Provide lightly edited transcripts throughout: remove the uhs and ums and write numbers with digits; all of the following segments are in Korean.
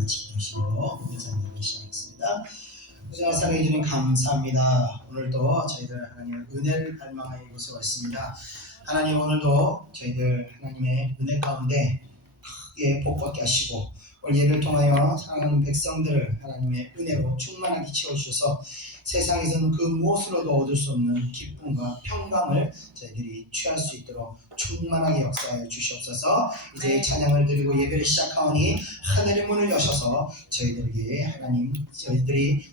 같이 기도하시고 찬양을 시작하겠습니다. 주님 사랑해 주님 감사합니다. 오늘도 저희들 하나님의 은혜를 갈망하여 이곳에 왔습니다. 하나님 오늘도 저희들 하나님의 은혜 가운데 크게 복받게 하시고 오늘 예배를 통하여 사랑하는 백성들을 하나님의 은혜로 충만하게 채워주셔서 세상에서는 그 무엇으로도 얻을 수 없는 기쁨과 평강을 저희들이 취할 수 있도록 충만하게 역사하여 주시옵소서. 이제 찬양을 드리고 예배를 시작하오니 하늘의 문을 여셔서 저희들이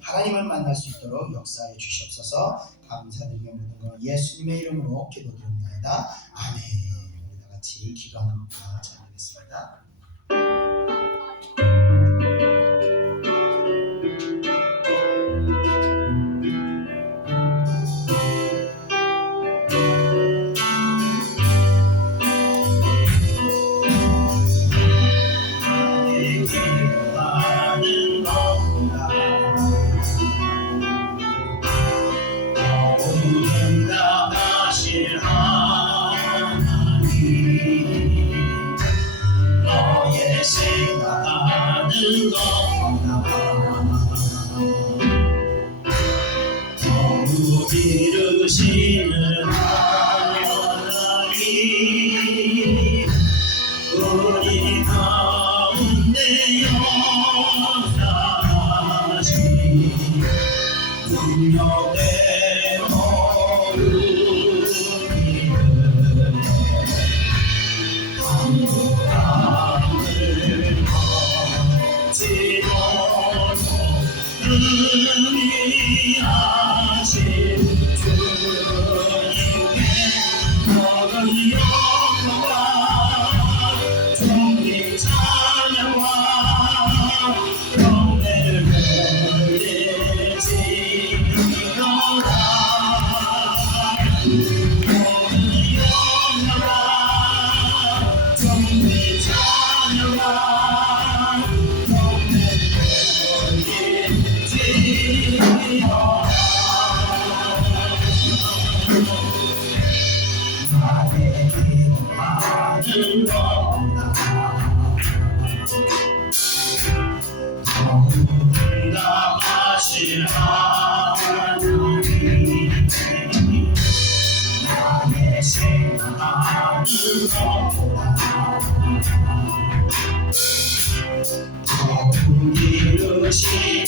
하나님을 만날 수 있도록 역사하여 주시옵소서. 감사드리며 모든 것 예수님의 이름으로 기도드립니다. 아멘. 우리 다 같이 기도하는 것과 찬양하겠습니다. 이루시는 하나님 우리 가운데 역사하시 능력대로 우리를 한국 땅을 지도록 의미하신 주님께 모든 영광과 존귀 찬양과 경배를 드리지어다. 모든 영광과 존귀 찬양과 경배를 드리지어다. 나가실 하나님 나의 생각을 더욱 이루시는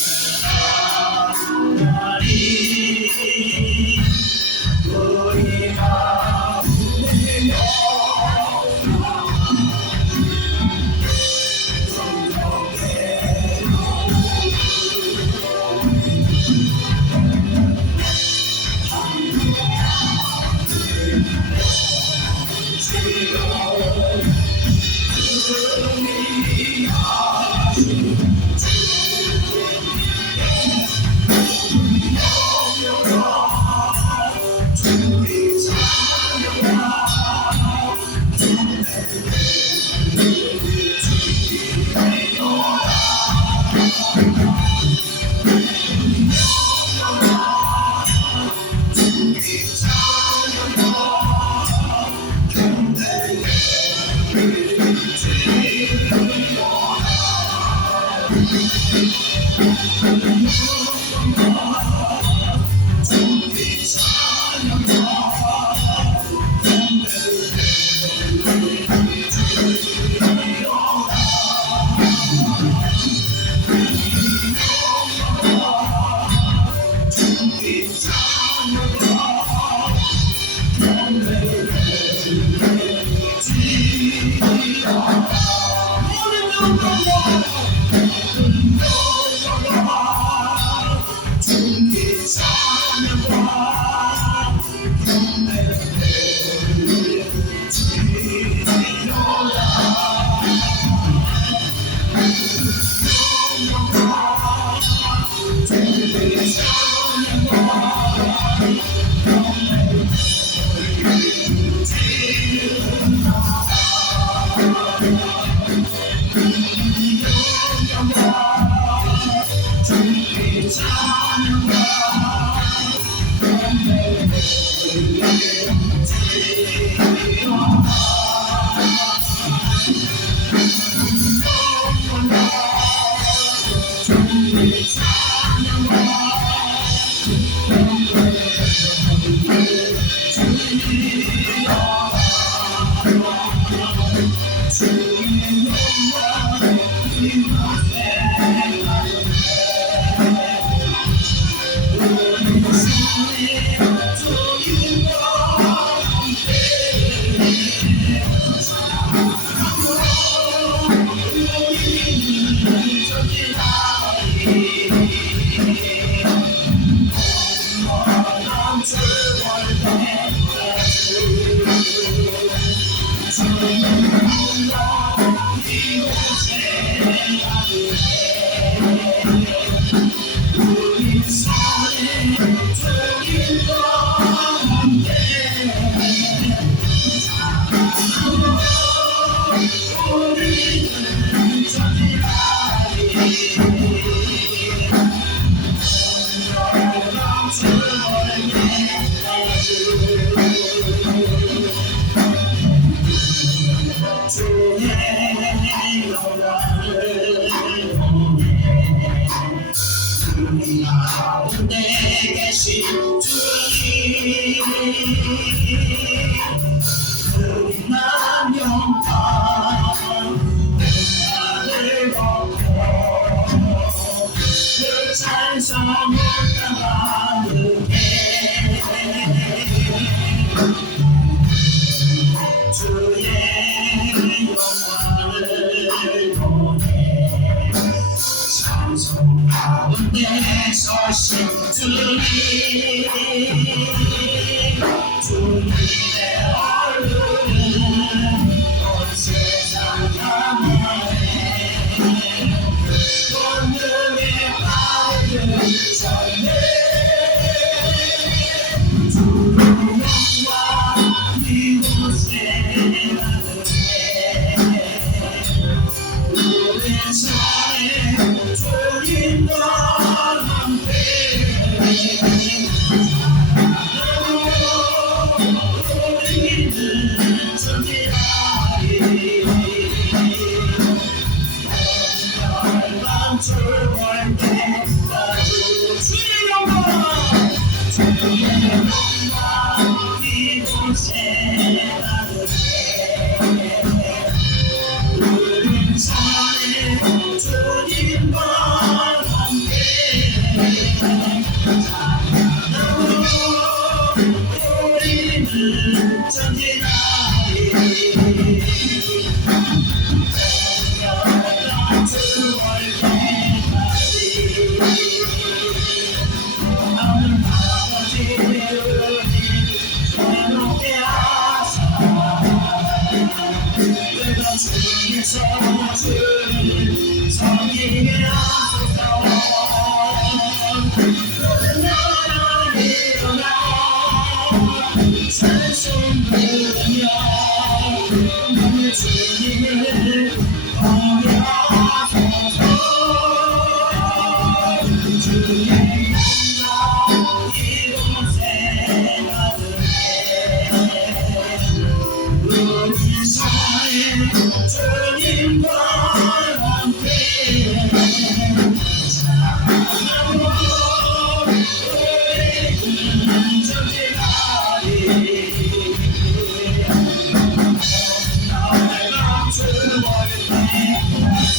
하나님 우리가 가운데 계신 주님 그리만 영광 나를 걷고 그 찬송을 따라가는게 주의 영광을 보내 찬송 가운데 서신 주님 주님의 얼굴은 온 세상 가만해 본능의 밝은 전에 주의 영광 이곳에 나누네 우리 손에 주님과 함께 우리는 전지하리 열방 출발 때까지 주의 영광 이곳에 나누네 우린 산에 주님과 함께 우리는 전진하리 열방 출발 때까지 나는 아버지를 외롭게 하사 내가 주님께서 주를 섬기게 하소서 너는 나라 일어나 찬송 부르며 너의 주님을 경외하소서 주의 영광 이곳에 나누네 우리 손에 주님과 함께 찬양하고 우리는 전진하리 날감 주월 때까지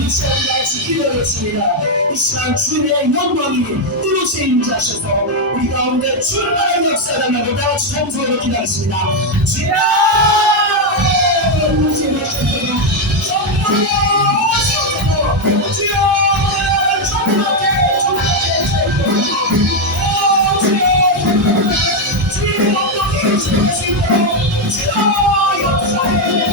이 시간 같이 기도하겠습니다. 이 시간 주님의 영광이 이곳에 임재하셔서 우리 가운데 출발의 역사를 하고 다 같이 함성으로 기도하겠습니다. 주여! 임재하셨도록 정말로 오시옵소서. 주여! 정말로 주의 영광이 임재하시고 주여 역사에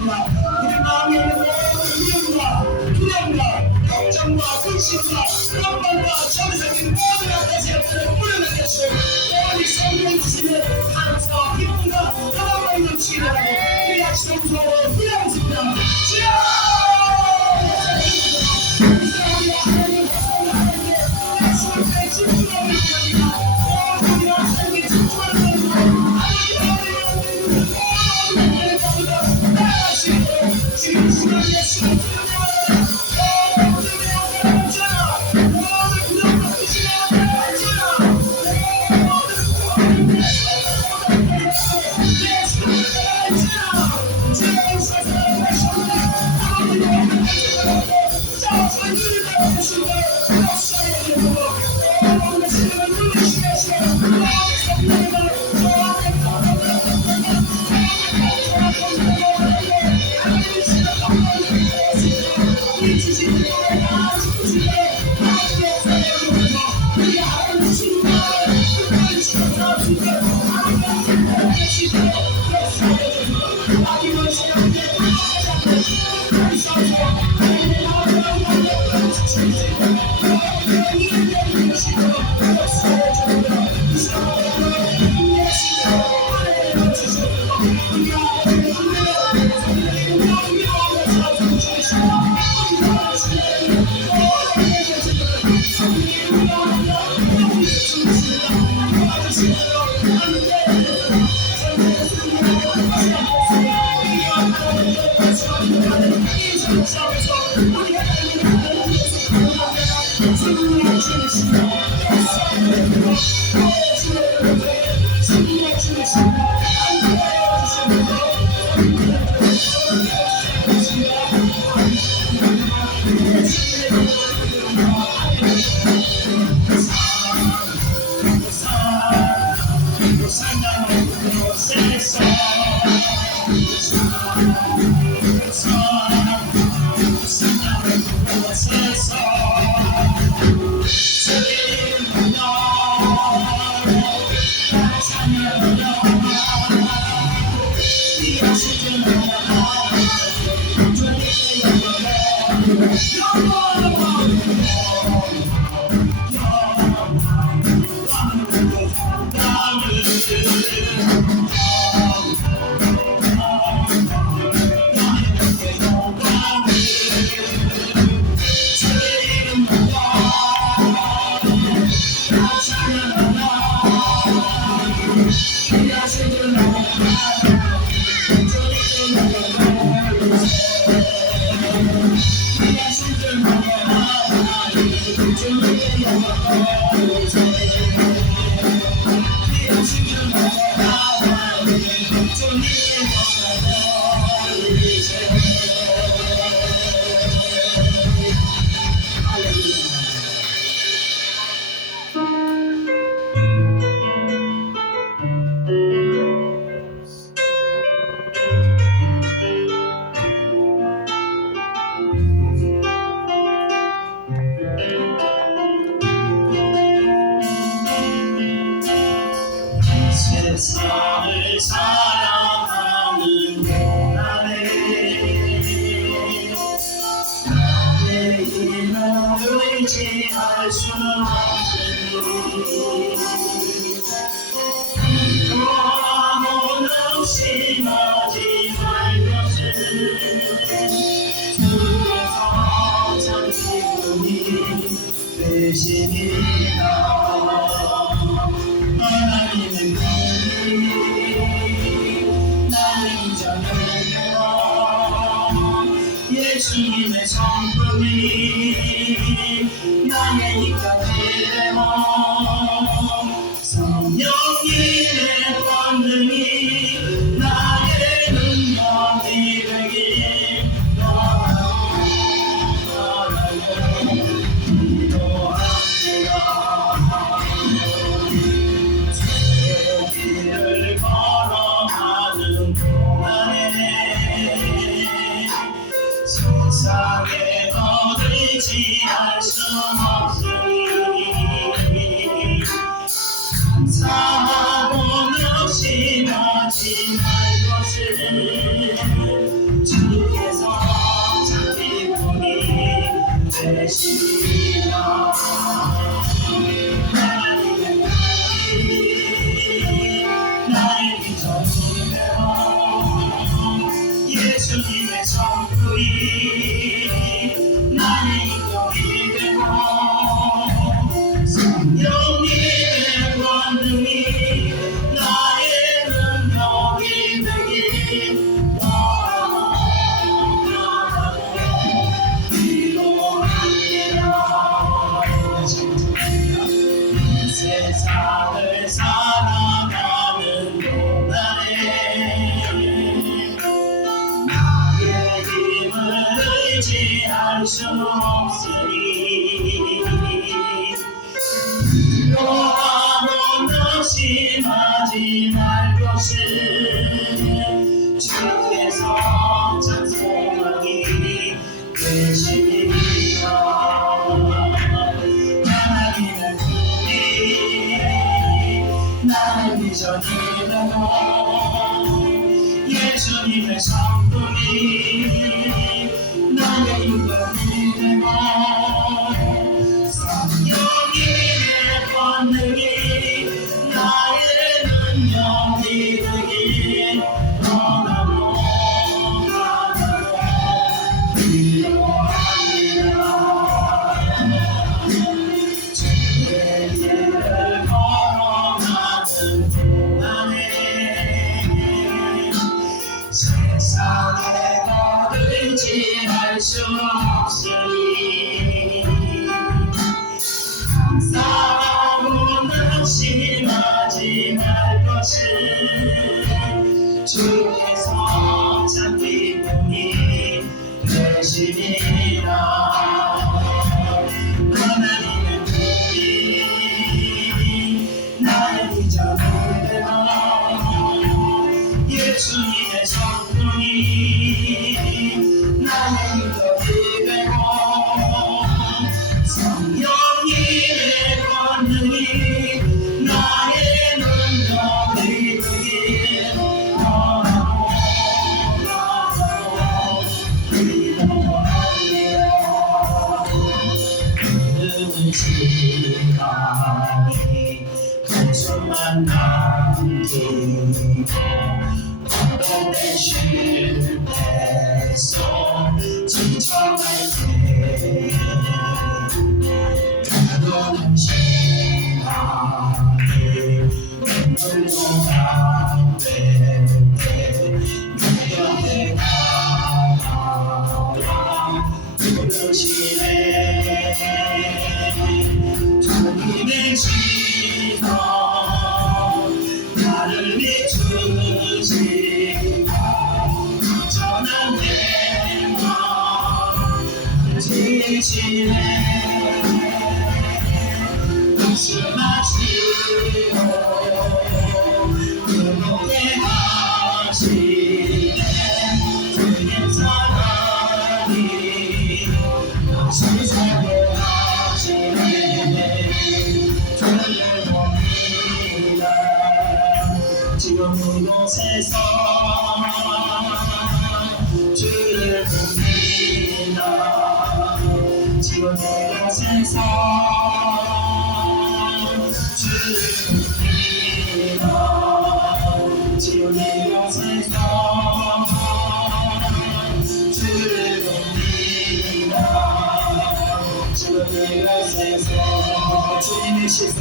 우리 마음에 있는 모든 두려움과 걱정과 근심과 불안과 정상인 모든 것들을 뿌려내겠소. 오직 성령 주시는 감사와 기쁨과 사랑을 넘치게 하고 우리 아침 성소로 부양습니다. 주여! 세상을 사랑하는 나를 나의 힘을 의지할 수는 없으니 영혼 없이 마지막 것을 주께서 참 기쁨이 되시니라. 하나님은 나는 저녁에로 예수님의 성품이 나의 입까지 되고 성령님의 권능이 나의 능력이 되길 원하고 기도합니다. 길을 걸어가는 동안에 세상에 더 의지할 수 없으니 감사하고 멸시하지 말 것을 주께서 참 기쁨이 되시리라. 나의 기적이며 예수님의 성품이 나의 인격이 되고 성령님의 권능이 나의 능력이 되길 원하고 기도합니다. 이 세상을 살아가는 동안에 나의 힘을 의지할 수 없으니 기도하고 멸시하지 말 것을 주께서 참 소망이 되시리라. 하나님의 품이 나의 비전이 되고 예수님의 성품이 나의 인격이되고 성령님의 권능이 나의 능력이 되길 원하고 기도합니다. 주의 길을 걸어가는 동안에 세상에 거들지할 수 없으니 감사하고 낙심하지 말 것을 주께서 참 기쁨이 되시리라. 하나님의 품이 나의 비전이 되고 예수님의 성품이 나의 인격이 되고 성령님의 권능이 나의 능력이 되길 원하고 기도합니다. 그 시간이 한숨만 남기고 내 실패에서 지쳐갈 때 가득한 시간이 눈물도 나쁠 때 내 곁에 다가와 부르시네. 주님의 시선 나를 비추시고 전한 내 맘 지시네. 말씀하시고 그렇게 하시네. 주님 사랑이 다시 살게 하시네. 주를 봅니다. 지금 이곳에서 주를 봅니다. 지금 이곳에서 주를 봅니다. 지금 이곳에서 주를 봅니다. 지금 이곳에서 주님의 시선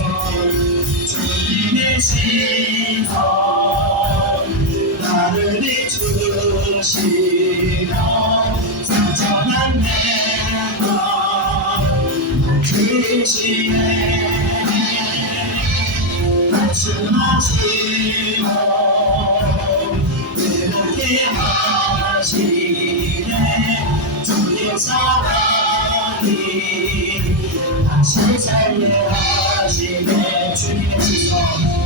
주님의 시선 나를 비추시며 상처난 내 맘 주시네. 말씀하시고 그렇게 하시네. 주의 사랑이 다시 살게 하시네. 주님의 시선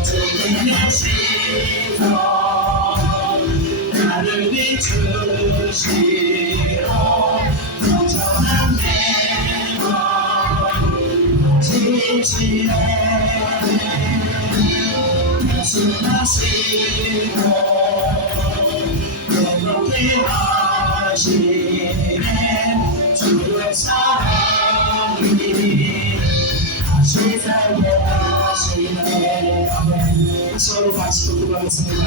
주님의 시선 나를 비추시고 영원한 내 맘 지시네. 말씀하시고 그렇게 하시네. 주의 사랑이 다시 살게 하시네. 아멘. 서로 같이 기도하겠습니다.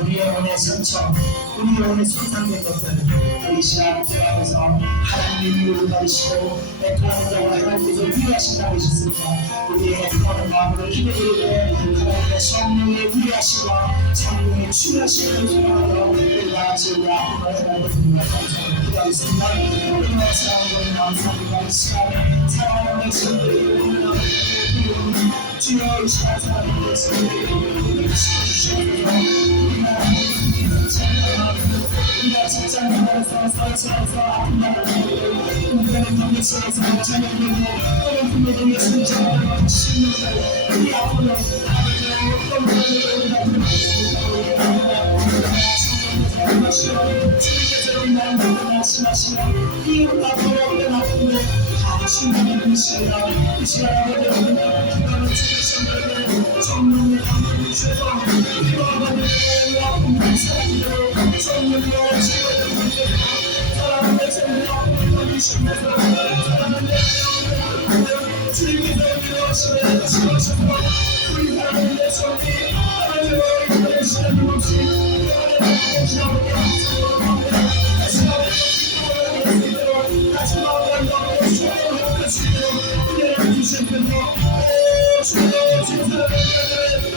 우리의 영혼의 상처, 우리의 영혼의 손상된 것들 우리 시간 통하면서 하나님의 위로를 받으시고 애통하는 자와 하나님께서 위로하신다고 하셨습니다. 우리의 애통하는 마음으로 기도드리고 하나님의 성령의 위로하심과 성령의 치유하심을 통하여 우리 같이 우리 아픔을 하나님께 감사하고 기도하겠습니다. 우리와 사랑하는 마음 사랑하는 시간을 사랑하는 백성들이 주여 이 시간 사랑하는 백성들이 우리를 지켜주시옵소서. 우리가 직장에서 사회에서 아픈 나라를 우리가 경제에서 자녀들을 어려움을 위해 순전하고 신뢰를 우리 앞으로 주님께서 나를 말씀하시라 이웃과 더러운 아픔을 다 충분히 보시라. 이 시간에 여러분의 기도하는 주님의 성령의 감동을 주셔서 기도하는 사랑으로 성령으로 지워주는 사랑의 생명 넘치면서 사랑의 영광을 주님께서 기도하시며 지어주셔서 우리 하나님의 성이 하나님의 이름을 시간이 없이 하나님의 지나오게 하옵소서. 다시 한번 기도를 드리도록 다시 한번 기도를 수고를 하시도록 은혜를 주시옵소서.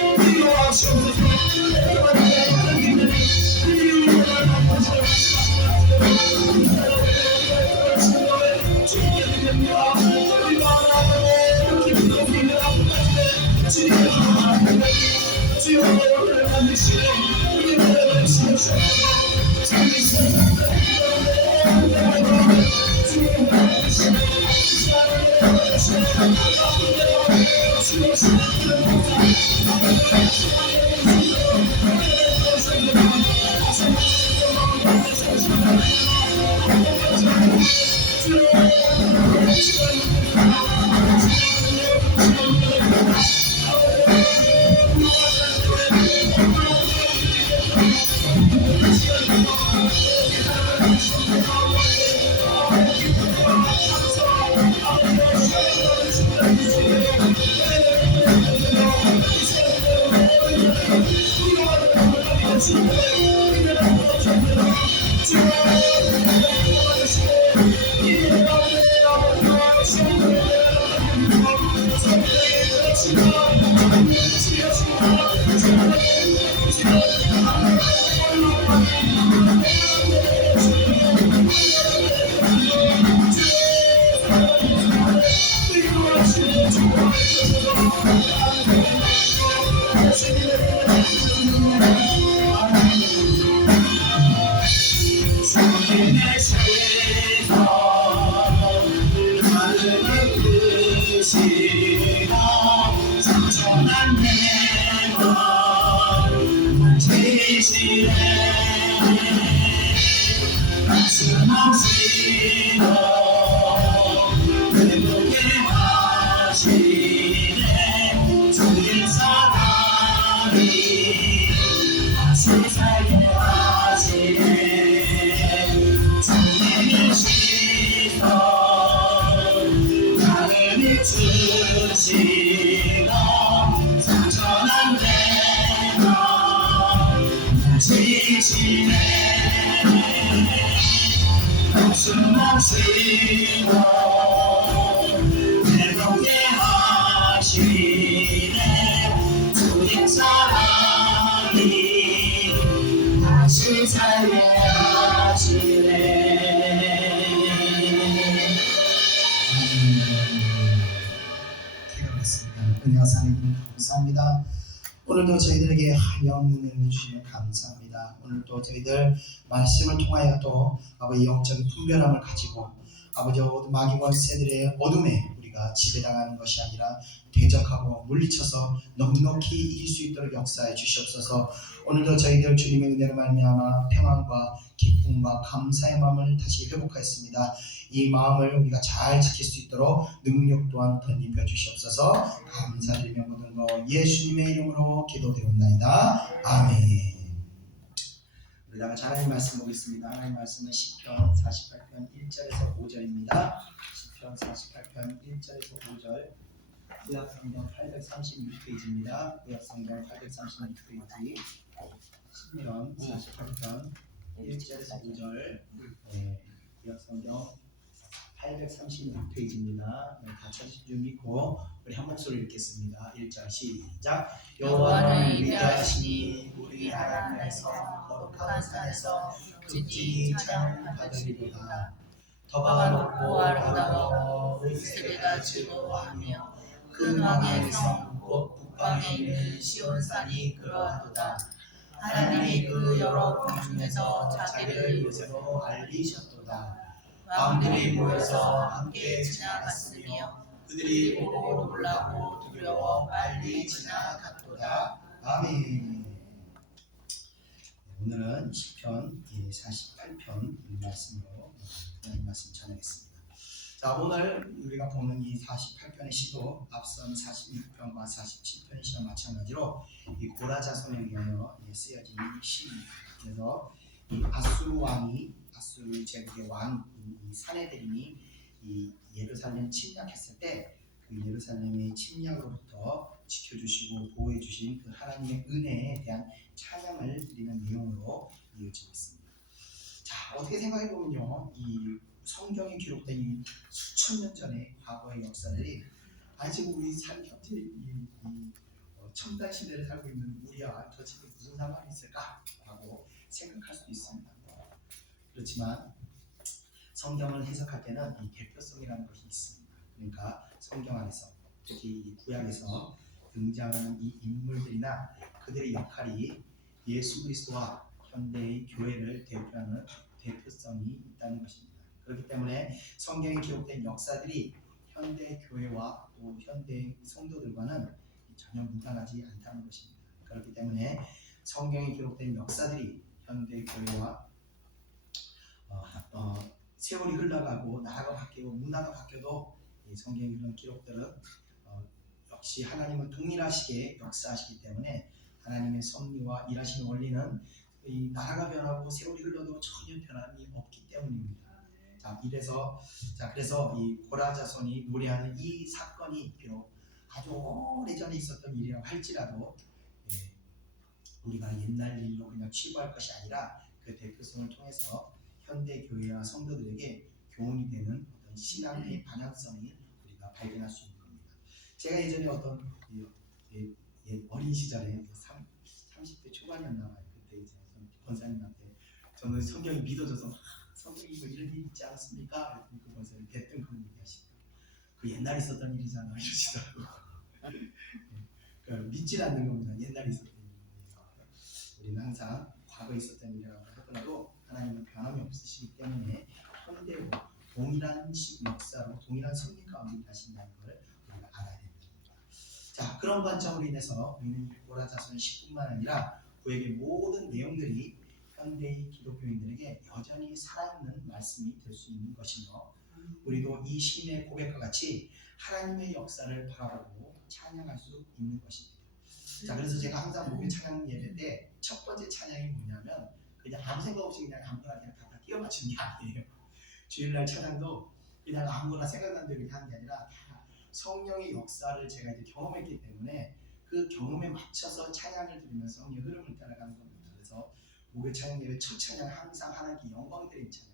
오 주여 진사를 기도하시옵소서. 기도하겠습니다. 은혜와 사랑님 감사합니다. 오늘도 저희들에게 하염 은혜를 주시면 감사합니다. 오늘도 저희들 말씀을 통하여 또 아버지 영적인 분별함을 가지고 아버지 마귀 원세들의 어둠에 우리가 지배당하는 것이 아니라 대적하고 물리쳐서 넉넉히 이길 수 있도록 역사해 주시옵소서. 오늘도 저희들 주님의 은혜로 말미암아 평안과 기쁨과 감사의 마음을 다시 회복하였습니다. 이 마음을 우리가 잘 지킬 수 있도록 능력 또한 덧입혀 주시옵소서. 감사드리며 모든 거 예수님의 이름으로 기도드립니다. 아멘. 우리 다 같이 하나님 말씀 보겠습니다. 하나님 말씀은 시편 48편 1절에서 5절입니다. 시편 48편 1절에서 5절. 구약성경 836페이지입니다. 구약성경 836페이지. 시편 48편 1절에서 5절. 구약성경 836페이지입니다. 다 찾으신 줄 믿고 우리 한 목소리 읽겠습니다. 1절 시작. 여호와는 위대하시니 우리 하나님께서 거룩한 산에서 극진히 찬양받으리로다. 더바가 높고 아름다워 온 세계가 즐거워하며 큰 왕의 성 곧 북방에 있는 시온산이 그러하도다. 하나님이 그 여러 성 중에서 자기를 요새로 알리셨도다. 왕들이 모여서 함께 지나갔으며 그들이 보고 놀라고 두려워 빨리 지나갔도다. 아멘. 오늘은 시편 48편 말씀으로 하나님 말씀 전하겠습니다. 자, 오늘 우리가 보는 이 48편의 시도 앞선 46편과 47편의 시와 마찬가지로 이 고라 자손에 의하여 쓰여진 시입니다. 그래서 이 아수르 왕이 아수르 제국의 왕 이 사내들이 이 예루살렘 침략했을 때 그 예루살렘의 침략으로부터 지켜주시고 보호해주신 그 하나님의 은혜에 대한 찬양을 드리는 내용으로 이어지고 있습니다. 자, 어떻게 생각해 보면요, 이 성경에 기록된 이 수천 년 전의 과거의 역사들이 아직 우리 삶 현재 첨단 시대를 살고 있는 우리와 도대체 무슨 상관이 있을까라고 생각할 수도 있습니다. 그렇지만 성경을 해석할 때는 이 대표성이라는 것이 있습니다. 그러니까 성경 안에서 특히 이 구약에서 등장하는 이 인물들이나 그들의 역할이 예수 그리스도와 현대의 교회를 대표하는 대표성이 있다는 것입니다. 그렇기 때문에 성경에 기록된 역사들이 현대 교회와 또 현대 성도들과는 전혀 무관하지 않다는 것입니다. 그렇기 때문에 성경에 기록된 역사들이 현대 교회와 세월이 흘러가고 나라가 바뀌고 문화가 바뀌어도 이 성경에 있는 기록들은 역시 하나님은 동일하시게 역사하시기 때문에 하나님의 섭리와 일하시는 원리는 이 나라가 변하고 세월이 흘러도 전혀 변함이 없기 때문입니다. 그래서 이 고라 자손이 노래하는 이 사건이 비록 아주 오래전에 있었던 일이라고 할지라도 우리가 옛날 일로 그냥 치부할 것이 아니라 그 대표성을 통해서 현대 교회와 성도들에게 교훈이 되는 어떤 신앙의 방향성이 우리가 발견할 수 있는 겁니다. 제가 예전에 어떤 어린 시절에 30대 초반이었나 봐요. 그때 이제 권사님한테 저는 성경이 믿어져서 성경이 뭐 이런 일 있지 않습니까? 그랬더니 그 권사님 대뜸 그런 얘기하시더라고요. 그 옛날에 있었던 일이잖아 이러시더라고요. 믿질 않는 겁니다. 옛날에 있었던 일이에요. 우리는 항상 과거에 있었던 일이라고 하더라도 하나님은 변함이 없으시기 때문에 현대와 동일한 역사로 동일한 섭리 가운데 일하신다는 걸 우리가 알아야 됩니다. 자, 그런 관점으로 인해서 우리는 고라 자손의 식뿐만 아니라 그에게 모든 내용들이 현대의 기독교인들에게 여전히 살아있는 말씀이 될 수 있는 것이며 우리도 이 시인의 고백과 같이 하나님의 역사를 바라보고 찬양할 수 있는 것입니다. 자, 그래서 제가 항상 목요 찬양 예배 때 첫 번째 찬양이 뭐냐면 그냥 아무 생각 없이 그냥 아무거나 그냥 갖다 끼워 맞추는 게 아니에요. 주일날 찬양도 그냥 아무거나 생각난 대로 하는 게 아니라 다 성령의 역사를 제가 이제 경험했기 때문에 그 경험에 맞춰서 찬양을 드리면서 성령의 흐름을 따라가는 겁니다. 그래서 목요 찬양 예배 첫 찬양 항상 하나님께 영광 드리는 찬양.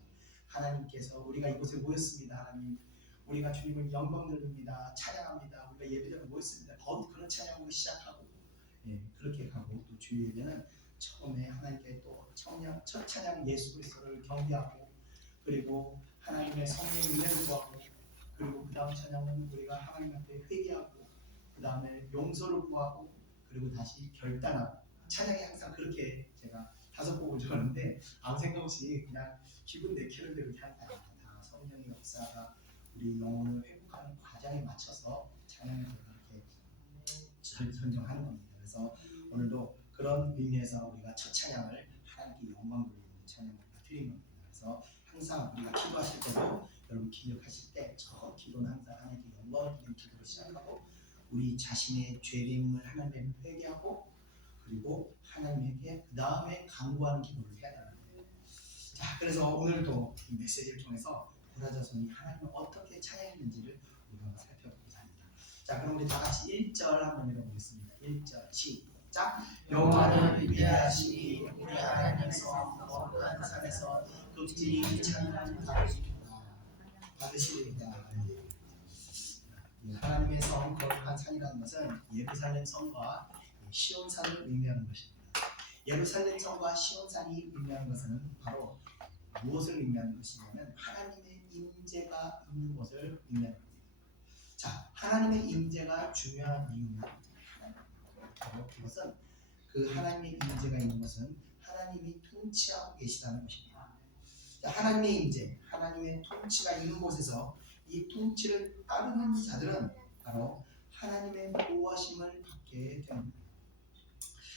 하나님께서 우리가 이곳에 모였습니다. 하나님, 우리가 주님을 영광 드립니다. 찬양합니다. 우리가 예배자로 모였습니다. 그런 찬양으로 시작하고 그렇게 가고 또 주일 예배는 처음에 하나님께 또 첫 찬양 예수 그리스도를 경배하고 그리고 하나님의 성령의 은혜를 구하고 그리고 그 다음 찬양은 우리가 하나님 앞에 회개하고 그 다음에 용서를 구하고 그리고 다시 결단하고 찬양이 항상 그렇게 제가 5곡을 적었는데 아무 생각 없이 그냥 기분 내키는 대로 그냥 다 성령의 역사가 우리 영혼을 회복하는 과정에 맞춰서 찬양을 이렇게 선정하는 겁니다. 그래서 오늘도 그런 의미에서 우리가 첫 찬양을 하나님께 영광 돌리는 찬양을 드리는 겁니다. 그래서 항상 우리가 기도하실 때도 여러분 기억하실 때 첫 기도는 항상 하나님께 영광을 드리는 기도로 시작하고 우리 자신의 죄됨을 하나님께 회개하고 그리고 하나님에게 그 다음에 간구하는 기도를 해야 되는 거예요. 자, 그래서 오늘도 이 메시지를 통해서 고라 자손이 하나님을 어떻게 찬양했는지를 우리가 살펴보고자 합니다. 자, 그럼 우리 다 같이 1절 한번 읽어보겠습니다. 1절 시작. 여호와는 위대하시니 우리 하나님의 성 거룩한 산에서 극진히 찬양을 받으시리이다. 하나님의 성 거룩한 산이라는 것은 예루살렘 성과 시온산을 의미하는 것입니다. 예루살렘 성과 시온산이 의미하는 것은 바로 무엇을 의미하는 것이냐면 하나님의 임재가 있는 것을 의미하는 겁니다. 자, 하나님의 임재가 중요한 이유는 바로 그것은 그 하나님의 임재가 있는 것은 하나님이 통치하고 계시다는 것입니다. 자, 하나님의 임재, 하나님의 통치가 있는 곳에서 이 통치를 따르는 자들은 바로 하나님의 보호하심을 받게 됩니다.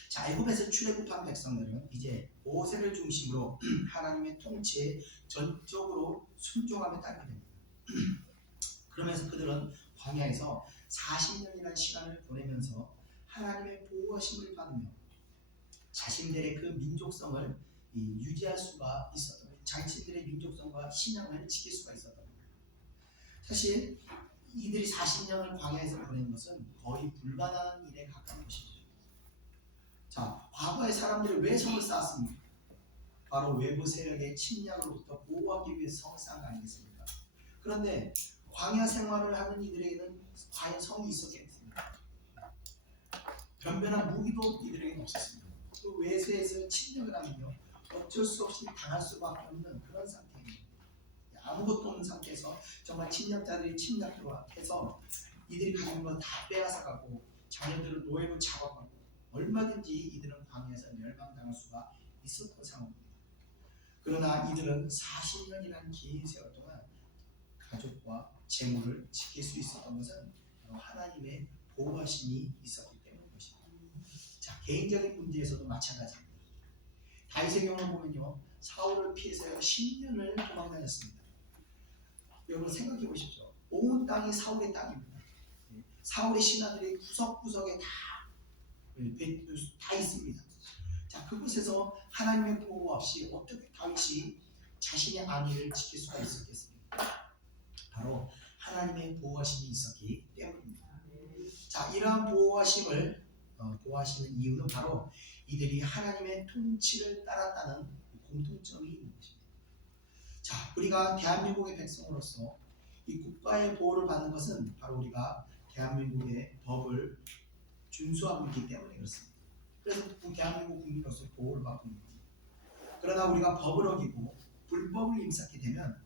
자, 애굽에서 출애굽한 백성들은 이제 모세를 중심으로 하나님의 통치에 전적으로 순종하며 따르게 됩니다. 그러면서 그들은 광야에서 40년이라는 시간을 보내면서 하나님의 보호하심을 받으며 자신들의 그 민족성을 유지할 수가 있었던 거예요. 자신들의 민족성과 신앙을 지킬 수가 있었던 거예요. 사실 이들이 40년을 광야에서 보낸 것은 거의 불가능한 일에 가까운 것이죠. 자, 과거의 사람들이 왜 성을 쌓았습니까? 바로 외부 세력의 침략으로부터 보호하기 위해서 성을 쌓은 거 아니겠습니까? 그런데 광야 생활을 하는 이들에게는 과연 성이 있었겠습니까? 변변한 무기도 이들에게는 없었습니다. 그 외세에서 침략을 하면요, 어쩔 수 없이 당할 수밖에 없는 그런 상태입니다. 아무것도 없는 상태에서 정말 침략자들이 침략해서 이들이 가진 건 다 빼앗아 가고 자녀들을 노예로 잡아가고 얼마든지 이들은 광야에서 멸망당할 수가 있었던 상황입니다. 그러나 이들은 40년이라는 긴 세월 동안 가족과 재물을 지킬 수 있었던 것은 하나님의 보호하심이 있었기 때문인 것입니다. 자, 개인적인 문제에서도 마찬가지입니다. 다윗의 경우를 보면요, 사울을 피해서 10년을 도망다녔습니다. 여러분 생각해 보십시오. 온 땅이 사울의 땅입니다. 사울의 신하들이 구석구석에 다 있습니다. 자, 그곳에서 하나님의 보호 없이 어떻게 다윗이 자신의 안위를 지킬 수가 있었겠습니까? 바로 하나님의 보호하심이 있었기 때문입니다. 자, 이러한 보호하시는 이유는 바로 이들이 하나님의 통치를 따랐다는 공통점이 있는 것입니다. 자, 우리가 대한민국의 백성으로서 이 국가의 보호를 받는 것은 바로 우리가 대한민국의 법을 준수하고 있기 때문에 그렇습니다. 그래서 대한민국 국민으로서 보호를 받고 있는 겁니다. 그러나 우리가 법을 어기고 불법을 임삭게 되면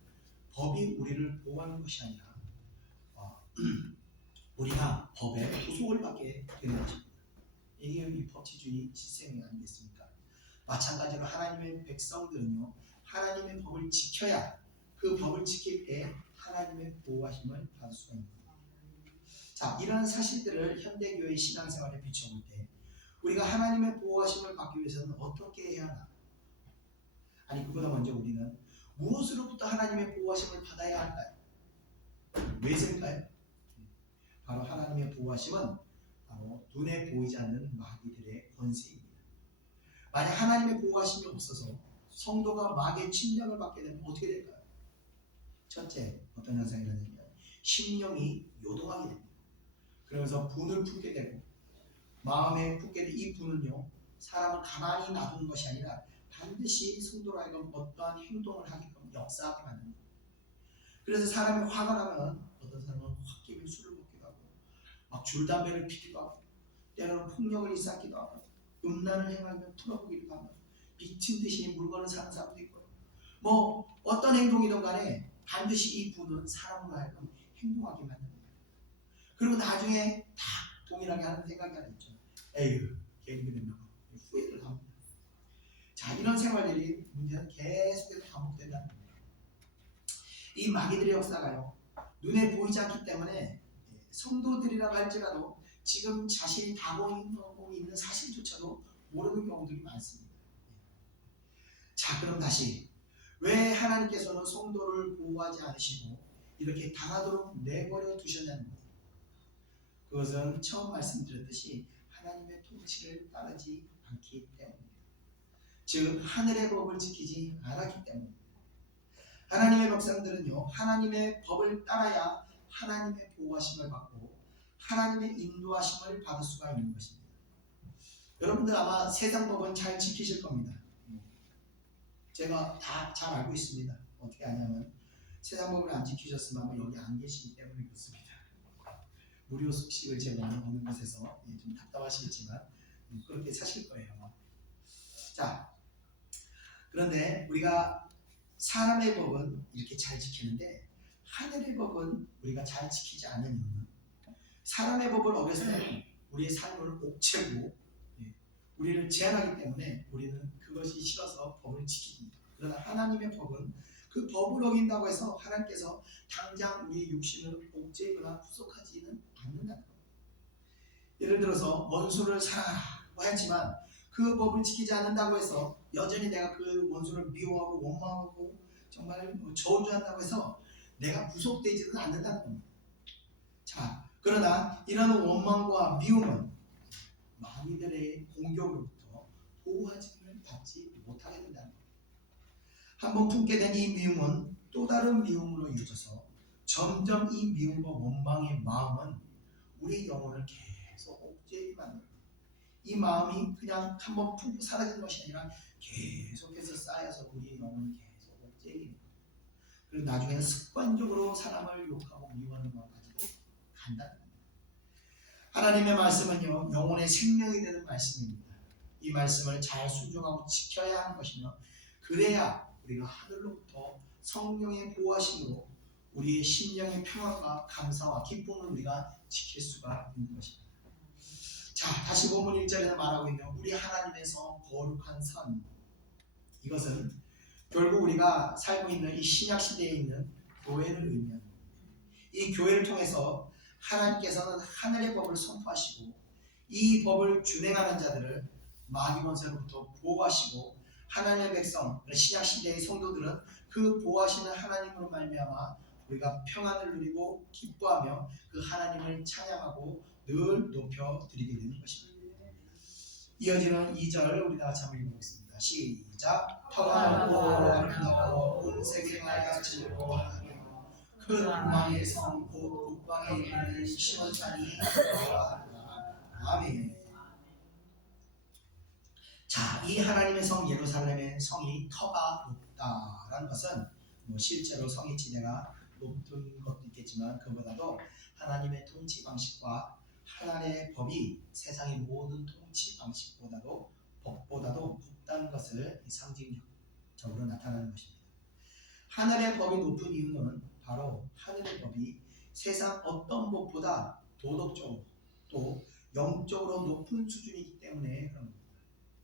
법이 우리를 보호하는 것이 아니라 우리가 법에 구속을 받게 되는 것입니다. 이게 이 법치주의 시스템이 아니겠습니까? 마찬가지로 하나님의 백성들은요, 하나님의 법을 지켜야 그 법을 지킬 때 하나님의 보호하심을 받을 수가 있는 겁니다. 자, 이런 사실들을 현대교회 신앙생활에 비춰볼 때 우리가 하나님의 보호하심을 받기 위해서는 어떻게 해야 하나? 아니, 그보다 먼저 우리는 무엇으로부터 하나님의 보호하심을 받아야 할까요? 왜일까요? 바로 하나님의 보호하심은 바로 눈에 보이지 않는 마귀들의 권세입니다. 만약 하나님의 보호하심이 없어서 성도가 마귀의 침략을 받게 되면 어떻게 될까요? 첫째, 어떤 현상이 일어나냐면 심령이 요동하게 됩니다. 그러면서 분을 품게 되고 마음에 품게 된 이 분은요, 사람을 가만히 놔두는 것이 아니라 반드시 성도로 하여금 어떠한 행동을 하게끔 역사하게 만듭니다. 그래서 사람이 화가 나면 어떤 사람은 홧김에 술을 먹기도 하고 막 줄담배를 피기도 하고 때로는 폭력을 일삼기도 하고 음란을 행하면 풀어보기도 하고 미친 듯이 물건을 사는 사람도 있고요. 뭐 어떤 행동이든 간에 반드시 이 분은 사람으로 하여금 행동하게 만듭니다. 그리고 나중에 다 동일하게 하는 생각이 하나 있죠. 에휴, 괜히 그랬나 봐. 후회를 합니다. 자, 이런 생활들이 문제는 계속해서 반복된다는 겁니다. 이 마귀들의 역사가요, 눈에 보이지 않기 때문에 성도들이라고 할지라도 지금 자신이 다가오고 있는 사실조차도 모르는 경우들이 많습니다. 자, 그럼 다시 왜 하나님께서는 성도를 보호하지 않으시고 이렇게 당하도록 내버려 두셨냐는 거예요. 그것은 처음 말씀드렸듯이 하나님의 통치를 따르지 않기 때문입니다. 즉 하늘의 법을 지키지 않았기 때문입니다. 하나님의 백성들은요, 하나님의 법을 따라야 하나님의 보호하심을 받고 하나님의 인도하심을 받을 수가 있는 것입니다. 여러분들 아마 세상 법은 잘 지키실 겁니다. 제가 다 잘 알고 있습니다. 어떻게 아냐면 세상 법을 안 지키셨으면 아마 여기 안 계시기 때문에 그렇습니다. 무료 숙식을 제공하는 곳에서 좀 답답하시겠지만 그렇게 사실 거예요. 자, 그런데 우리가 사람의 법은 이렇게 잘 지키는데 하늘의 법은 우리가 잘 지키지 않는 이유는 사람의 법을 어겨서는 우리의 삶을 옥죄고 우리를 제한하기 때문에 우리는 그것이 싫어서 법을 지킵니다. 그러나 하나님의 법은 그 법을 어긴다고 해서 하나님께서 당장 우리의 육신을 옥죄거나 구속하지는 않는다는 겁니다. 예를 들어서 원수를 사랑하라고 하지만 그 법을 지키지 않는다고 해서 여전히 내가 그 원수를 미워하고 원망하고 정말 저주한다고 해서 내가 구속되지는 않는다는 겁니다. 자, 그러나 이런 원망과 미움은 마귀들의 공격으로부터 보호하지를 받지 못하게 된다는 겁니다. 한번 품게 된 이 미움은 또 다른 미움으로 이어져서 점점 이 미움과 원망의 마음은 우리 영혼을 계속 옥죄게 만듭니다. 이 마음이 그냥 한번 품고 사라지는 것이 아니라 계속해서 쌓여서 우리의 영혼을 계속 옥죄게 됩니다. 그리고 나중에는 습관적으로 사람을 욕하고 미워하는 것까지도 간다는 겁니다. 하나님의 말씀은요, 영혼의 생명이 되는 말씀입니다. 이 말씀을 잘 순종하고 지켜야 하는 것이며, 그래야 우리가 하늘로부터 성령의 보호하심으로 우리의 심령의 평안과 감사와 기쁨을 우리가 지킬 수가 있는 것입니다. 자, 다시 본문 1절에서 말하고 있는 우리 하나님의 성 거룩한 산, 이것은 결국 우리가 살고 있는 이 신약 시대에 있는 교회를 의미합니다. 이 교회를 통해서 하나님께서는 하늘의 법을 선포하시고 이 법을 준행하는 자들을 마귀 권세로부터 보호하시고 하나님의 백성, 신약 시대의 성도들은 그 보호하시는 하나님으로 말미암아 우리가 평안을 누리고 기뻐하며 그 하나님을 찬양하고 늘 높여 드리게 되는 것입니다. 이어지는 2절 우리 다 같이 한번 읽어보겠습니다. 시작. 평안하고 아름다워 온 세계 말같이 보호하며 그 왕의 성 곧 북방에 있는 시온산이 보호하리라. 아멘. 자, 이 하나님의 성 예루살렘의 성이 터가 높다라는 것은 실제로 성의 지대가 높은 것도 있겠지만 그보다도 하나님의 통치 방식과 하나님의 법이 세상의 모든 통치 방식보다도 법보다도 높다는 것을 상징적으로 나타나는 것입니다. 하늘의 법이 높은 이유는 바로 하늘의 법이 세상 어떤 법보다 도덕적으로 또 영적으로 높은 수준이기 때문에 그런 겁니다.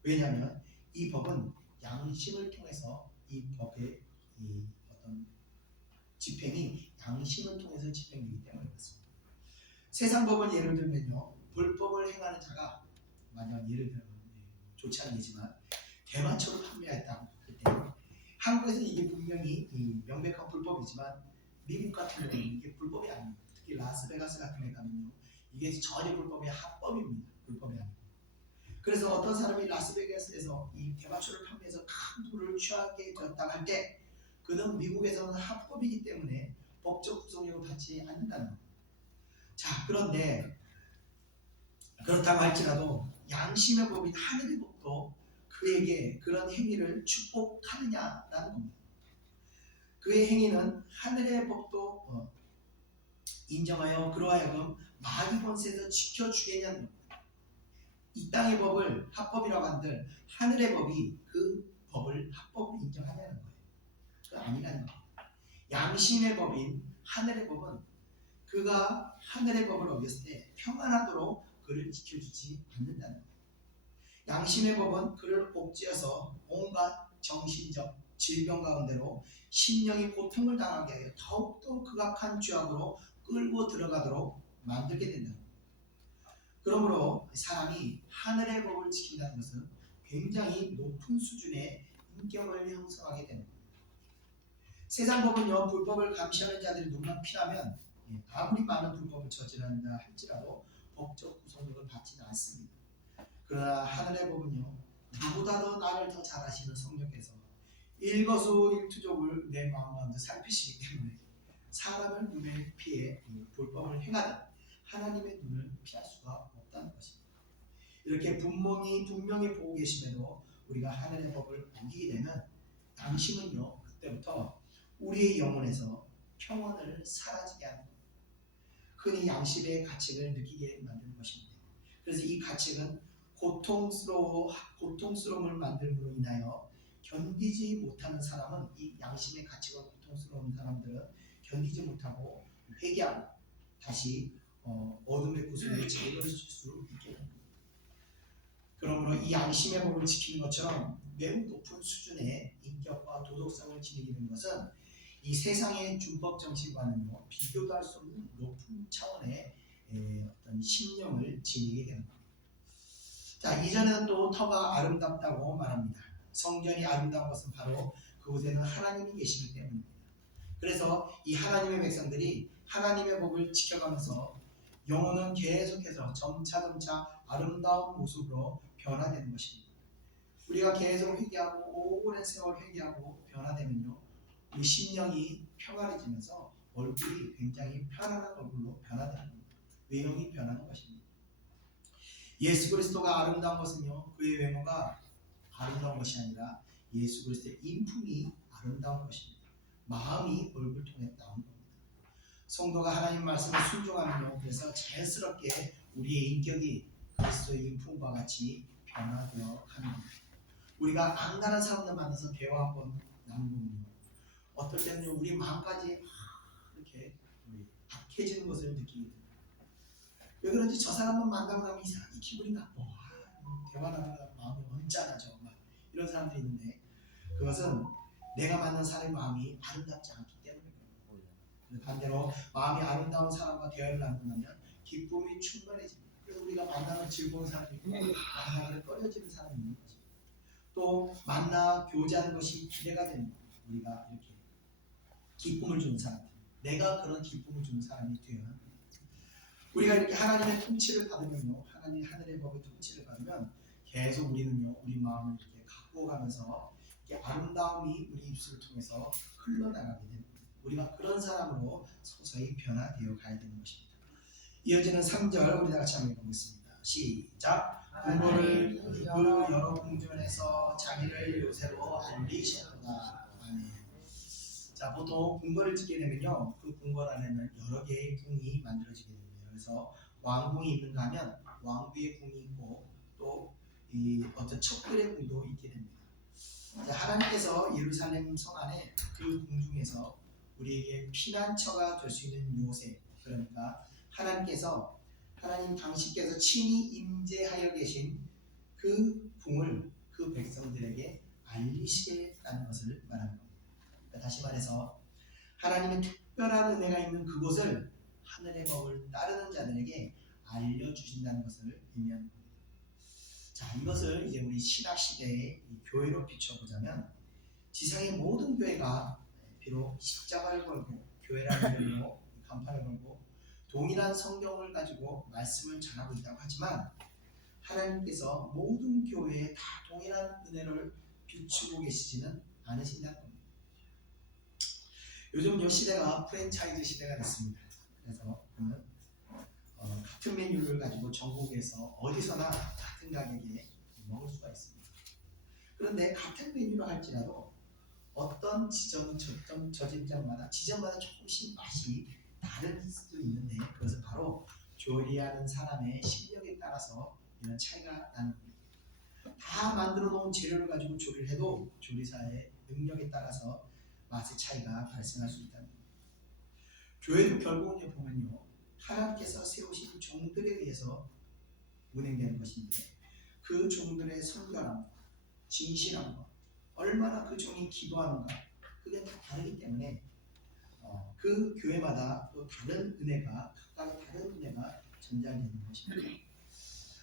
왜냐하면 이 법은 양심을 통해서 이 법의 이 어떤 집행이 양심을 통해서 집행되기 때문에 그렇습니다. 세상 법을 예를 들면요, 불법을 행하는 자가 만약 예를 들면 좋지 않은 예지만 대마초를 판매했다고 할 때 한국에서는 이게 분명히 명백한 불법이지만 미국 같은 경우는 이게 불법이 아닙니다. 특히 라스베가스 같은 데 가면요, 이게 전혀 불법이 합법입니다. 불법이 아니고. 그래서 어떤 사람이 라스베가스에서 이 대마초를 판매해서 큰 돈을 취하게 되었다고 할 때 그는 미국에서는 합법이기 때문에 법적 구속력을 받지 않는다는 겁니다. 자, 그런데 그렇다고 할지라도 양심의 법인 하늘의 법도 그에게 그런 행위를 축복하느냐라는 겁니다. 그의 행위는 하늘의 법도 인정하여 그로 하여금 마귀 권세에서 지켜주겠냐는 겁니다. 이 땅의 법을 합법이라고 한들 하늘의 법이 그 법을 합법으로 인정하냐는 거예요. 그거 아니라는 거예요. 양심의 법인 하늘의 법은 그가 하늘의 법을 어겼을 때 평안하도록 그를 지켜주지 않는다는 거예요. 양심의 법은 그를 옥죄어서 온갖 정신적 질병 가운데로 심령이 고통을 당하게 하여 더욱더 극악한 죄악으로 끌고 들어가도록 만들게 된다. 그러므로 사람이 하늘의 법을 지킨다는 것은 굉장히 높은 수준의 인격을 형성하게 되는 겁니다. 세상 법은요, 불법을 감시하는 자들이 눈만 피하면 아무리 많은 불법을 저지른다 할지라도 법적 구속력을 받지는 않습니다. 그러나 하늘의 법은요, 누구보다도 나를 더 잘 아시는 성령께서 일거수일투족을 내 마음 가운데 살피시기 때문에 사람을 눈에 피해 불법을 행하든 하나님의 눈을 피할 수가 없다는 것입니다. 이렇게 분명히 보고 계심에도 우리가 하늘의 법을 어기게 되면 양심은요, 그때부터 우리의 영혼에서 평온을 사라지게 하는 겁니다. 흔히 양심의 가책을 느끼게 만드는 것입니다. 그래서 이 가책은 고통스러움을 만들므로 인하여 견디지 못하는 사람은 이 양심의 가책과 고통스러운 사람들은 견디지 못하고 회개하고 다시 어둠의 구슬을 제거할 수 있게 됩니다. 그러므로 이 양심의 법을 지키는 것처럼 매우 높은 수준의 인격과 도덕성을 지니게 되는 것은 이 세상의 준법 정신과는요, 비교도 할 수 없는 높은 차원의 어떤 심령을 지니게 되는 겁니다. 자, 이전에는 또 터가 아름답다고 말합니다. 성전이 아름다운 것은 바로 그곳에는 하나님이 계시기 때문입니다. 그래서 이 하나님의 백성들이 하나님의 법을 지켜가면서 영혼은 계속해서 점차 아름다운 모습으로 변화되는 것입니다. 우리가 계속 회개하고 오랜 세월 회개하고 변화되면요, 우리 심령이 평안해지면서 얼굴이 굉장히 편안한 얼굴로 변화되는 겁니다. 외형이 변하는 것입니다. 예수 그리스도가 아름다운 것은요, 그의 외모가 아름다운 것이 아니라 예수 그리스도의 인품이 아름다운 것입니다. 마음이 얼굴 통해 나온 겁니다. 성도가 하나님 말씀에 순종하면요, 그래서 자연스럽게 우리의 인격이 그리스도의 인품과 같이 변화되어 가는 겁니다. 우리가 안간한 사람들 만나서 대화 한번 나누면요, 어떨 때는요, 우리 마음까지 이렇게 악해지는 것을 느끼게 됩니다. 왜 그런지 저 사람만 만나고 나면 이상하게 기분이 나빠. 대화 나누다 마음이 언짢아져. 막 이런 사람들이 있는데, 그것은 내가 만난 사람의 마음이 아름답지 않기 때문입니다. 반대로 마음이 아름다운 사람과 대화를 나누면 기쁨이 충만해집니다. 그래서 우리가 만나면 즐거운 사람이 있고 만나기를 꺼려지는 사람이 있는 거죠. 또 만나 교제하는 것이 기대가 됩니다. 우리가 이렇게 기쁨을 주는 사람, 내가 그런 기쁨을 주는 사람이 되어야 합니다. 우리가 이렇게 하나님의 통치를 받으면요, 하나님 하늘의 법의 통치를 받으면 계속 우리는요, 우리 마음을 이렇게 갖고 가면서 이렇게 아름다움이 우리 입술을 통해서 흘러나가게 됩니다. 우리가 그런 사람으로 서서히 변화되어 가야 되는 것입니다. 이어지는 3절 우리 다 같이 한번 읽어보겠습니다. 시작. 공고를 그 여러 궁전에서 자기를 요새로 알리셨다. 아멘. 자, 보통 궁궐을 짓게 되면요, 그 궁궐 안에는 여러 개의 궁이 만들어지게 됩니다. 그래서 왕궁이 있는가 하면 왕비의 궁이 있고 또 이 어떤 척들의 궁도 있게 됩니다. 자, 하나님께서 예루살렘 성 안에 그 궁 중에서 우리에게 피난처가 될 수 있는 요새, 그러니까 하나님 당신께서 친히 임재하여 계신 그 궁을 그 백성들에게 알리시겠다는 것을 말하는 겁니다. 그러니까 다시 말해서 하나님의 특별한 은혜가 있는 그곳을 하늘의 법을 따르는 자들에게 알려주신다는 것을 의미하는 겁니다. 자, 이것을 이제 우리 신학 시대의 교회로 비춰보자면, 지상의 모든 교회가 비록 십자가를 걸고 교회라는 이름으로 간판을 걸고 동일한 성경을 가지고 말씀을 전하고 있다고 하지만, 하나님께서 모든 교회에 다 동일한 은혜를 비추고 계시지는 않으신다는 겁니다. 요즘 이 시대가 프랜차이즈 시대가 됐습니다. 그래서 같은 메뉴를 가지고 전국에서 어디서나 같은 가격에 먹을 수가 있습니다. 그런데 같은 메뉴를 할지라도 어떤 지점마다 조금씩 맛이 다를 수도 있는데, 그것은 바로 조리하는 사람의 실력에 따라서 이런 차이가 나는 겁니다. 다 만들어 놓은 재료를 가지고 조리를 해도 조리사의 능력에 따라서 맛의 차이가 발생할 수 있다는 겁니다. 교회도 결국은 보면요, 하나님께서 세우신 종들에 의해서 운행되는 것인데, 그 종들의 선결함과 진실함과 얼마나 그 종이 기도하는가, 그게 다 다르기 때문에 그 교회마다 또 다른 은혜가, 각각의 다른 은혜가 전달되는 것입니다.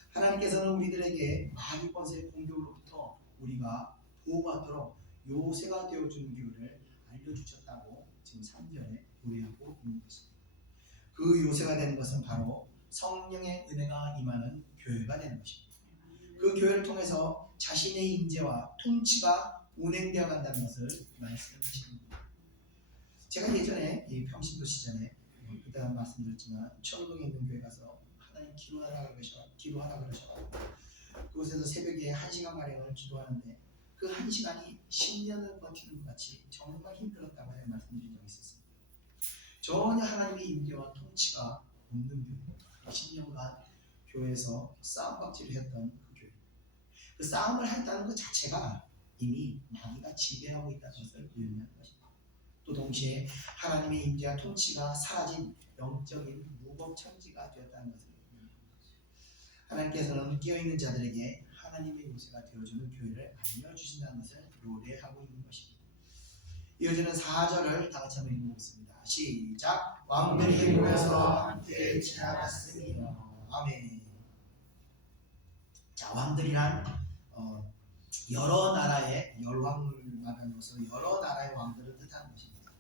하나님께서는 우리들에게 마귀 권세의 공격으로부터 우리가 보호받도록 요새가 되어주는 교회를 알려주셨다고 지금 3절에 교회하고 있는 것입니다. 그 요새가 되는 것은 바로 성령의 은혜가 임하는 교회가 되는 것입니다. 그 교회를 통해서 자신의 임재와 통치가 운행되어 간다는 것을 말씀하시는 겁니다. 제가 예전에 이 평신도 시절에 그때 말씀드렸지만 천호동에 있는 교회 가서 하나님 기도하라 그러셔서 그곳에서 새벽에 1시간가량을 기도하는데, 그 1시간이 10년을 버티는 것 같이 정말 힘들었다고 말씀드린 적이 있었습니다. 전혀 하나님의 임재와 통치가 없는 교회, 10년간 교회에서 싸움박질을 했던 그 교회, 그 싸움을 했다는 것 자체가 이미 마귀가 지배하고 있다는 것을 의미하는 것입니다. 또 동시에 하나님의 임재와 통치가 사라진 영적인 무법천지가 되었다는 것을 의미합니다. 하나님께서는 깨어있는 자들에게 하나님의 요새가 되어주는 교회를 알려주신다는 것을 노래하고 있는 것입니다. 이어지는 4절을 다 같이 한번 읽어보겠습니다. 시작. 왕들이 모여서 함께 지나갔으며. 아멘. 자, 왕들이란 여러 나라의 열왕을 말하는 것으로 여러 나라의 왕들을 뜻하는 것입니다.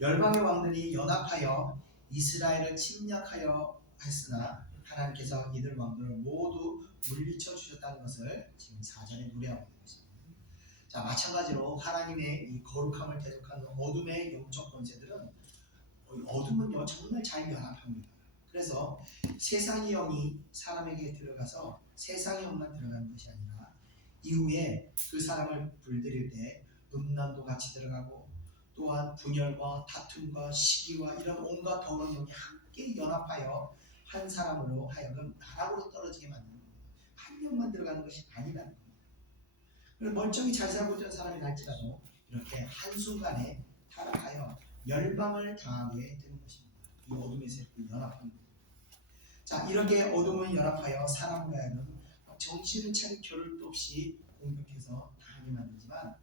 열방의 왕들이 연합하여 이스라엘을 침략하여 했으나 하나님께서 이들 왕들을 모두 물리쳐 주셨다는 것을 지금 4절에 노래하고 있는 것입니다. 자, 마찬가지로 하나님의 이 거룩함을 대적하는 어둠의 영적 권세들은 어둠은요 정말 잘 연합합니다. 그래서 세상의 영이 사람에게 들어가서 세상의 영만 들어가는 것이 아니라 이후에 그 사람을 불들일 때 음란도 같이 들어가고 또한 분열과 다툼과 시기와 이런 온갖 더러운 영이 함께 연합하여 한 사람으로 하여금 나락으로 떨어지게 만드는 겁니다. 한 명만 들어가는 것이 아니라는 겁니다. 그래서 멀쩡히 잘 살고 있던 사람이 갈지라도 이렇게 한순간에 타락하여 멸망을 당하게 되는 것입니다. 이 어둠의 세력이 연합합니다. 자, 이렇게 어둠을 연합하여 사람과 하여금 정신을 차릴 겨를도 없이 공격해서 당하게 만들지만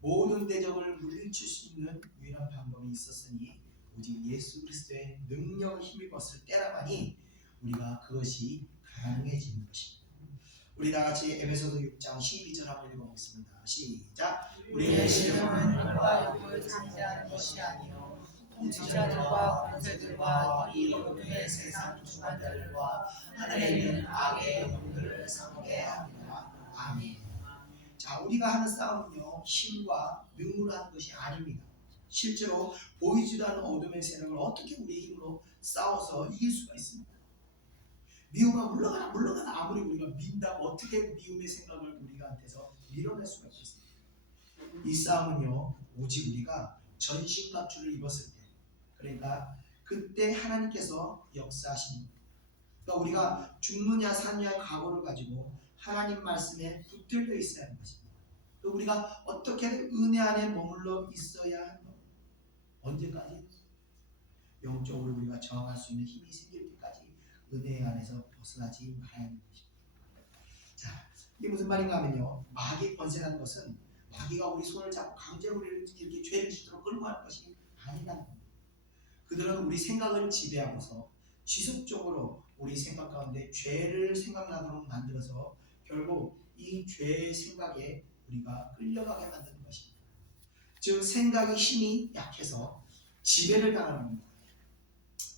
모든 대적을 물리칠 수 있는 유일한 방법이 있었으니 오직 예수 그리스도의 능력을 힘입었을 때라만이 우리가 그것이 가능해지는 것입니다. 우리 다 같이 에베소서 6장 12절 한번 읽어보겠습니다. 시작. 우리의 시험은 혈과 육을 상대하는 것이 아니요 통치자들과 권세들과 이 어둠의 세상 주관자들과 하늘에 있는 악의 영들을 상대합니다. 아멘. 자, 우리가 하는 싸움은요 힘과 능으로 하는 것이 아닙니다. 실제로 보이지도 않는 어둠의 세력을 어떻게 우리의 힘으로 싸워서 이길 수가 있습니까? 미움아 물러가라 아무리 우리가 민다고 어떻게 미움의 생각을 우리한테서 밀어낼 수가 있겠습니까? 이 싸움은요 오직 우리가 전신갑주를 입었을 때, 그러니까 그때 하나님께서 역사하십니다. 그러니까 우리가 죽느냐 사느냐의 각오를 가지고 하나님 말씀에 붙들려 있어야 하는 것입니다. 또 우리가 어떻게든 은혜 안에 머물러 있어야 하는 겁니다. 언제까지? 영적으로 우리가 저항할 수 있는 힘이 생길 때까지 은혜 안에서 벗어나지 말아야 하는 것입니다. 자, 이게 무슨 말인가 하면요, 마귀의 권세라는 것은 마귀가 우리 손을 잡고 강제로 우리를 이렇게 죄를 짓도록 끌고 가는 것이 아니라는 겁니다. 그들은 우리 생각을 지배하고서 지속적으로 우리 생각 가운데 죄를 생각나도록 만들어서 결국 이 죄의 생각에 우리가 끌려가게 만드는 것입니다. 즉 생각의 힘이 약해서 지배를 당하는 겁니다.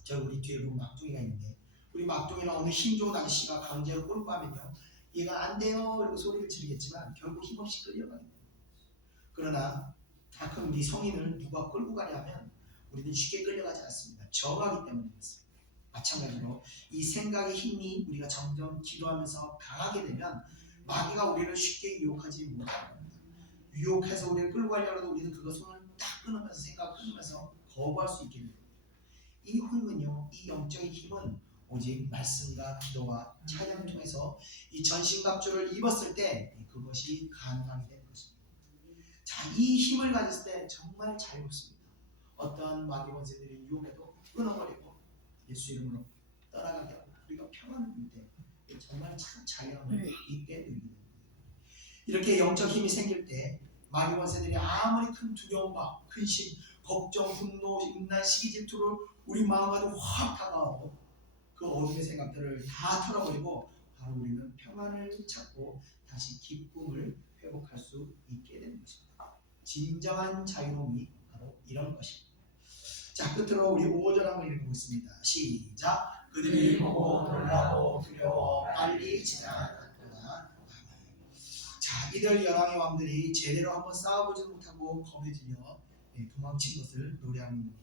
저 우리 뒤에 보면 막둥이가 있는데 우리 막둥이는 어느 힘 좋은 아저씨가 강제로 끌고 가면요 얘가 안 돼요 이러고 소리를 지르겠지만 결국 힘없이 끌려가게 됩니다. 그러나 다 큰 우리 성인을 누가 끌고 가냐면 우리는 쉽게 끌려가지 않습니다. 정하기 때문에 그렇습니다. 마찬가지로 이 생각의 힘이 우리가 점점 기도하면서 강하게 되면 마귀가 우리를 쉽게 유혹하지 못합니다. 유혹해서 우리를 끌고 가려고 해도 우리는 그거 손을 딱 끊으면서 생각을 끊으면서 거부할 수 있게 됩니다. 이 힘은요, 이 영적인 힘은 오직 말씀과 기도와 찬양을 통해서 이 전신갑주를 입었을 때 그것이 가능하게 되는 것입니다. 자, 이 힘을 가졌을 때 정말 자유롭습니다. 어떠한 마귀 권세들이 유혹해도 끊어버리고 예수 이름으로 떠나가게 하고 우리가 평안을 누릴 때 정말 참 자유함을 있게 누리게 됩니다. 이렇게 영적 힘이 생길 때 마귀 권세들이 아무리 큰 두려움과 근심, 걱정, 분노, 음란, 시기, 질투를 우리 마음과도 확 다가와도 그 어둠의 생각들을 다 털어버리고 바로 우리는 평안을 찾고 다시 기쁨을 회복할 수 있게 되는 것입니다. 진정한 자유로움이 바로 이런 것입니다. 자, 끝으로 우리 5절 한번 읽어보겠습니다. 시작. 그들이 보고 놀라고 두려워 빨리 지나갔구나. 자, 이들 열왕의 왕들이 제대로 한번 싸워보지 못하고 겁에 질려 도망친 것을 노래하는 겁니다.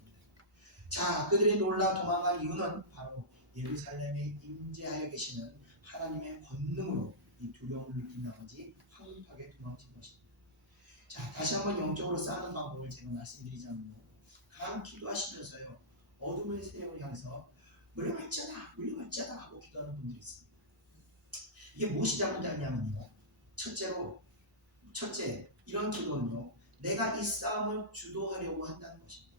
자, 그들이 놀라 도망간 이유는 바로 예루살렘에 임재하여 계시는 하나님의 권능으로 이 두려움을 느낀 나머지 황급하게 도망친 것입니다. 자, 다시 한번 영적으로 싸우는 방법을 제가 말씀드리자면요, 간 기도하시면서요 어둠의 세력을 향해서 물러갈지어다 하고 기도하는 분들이 있습니다. 이게 무엇이 잘못되냐면요, 첫째 이런 기도는요 내가 이 싸움을 주도하려고 한다는 것입니다.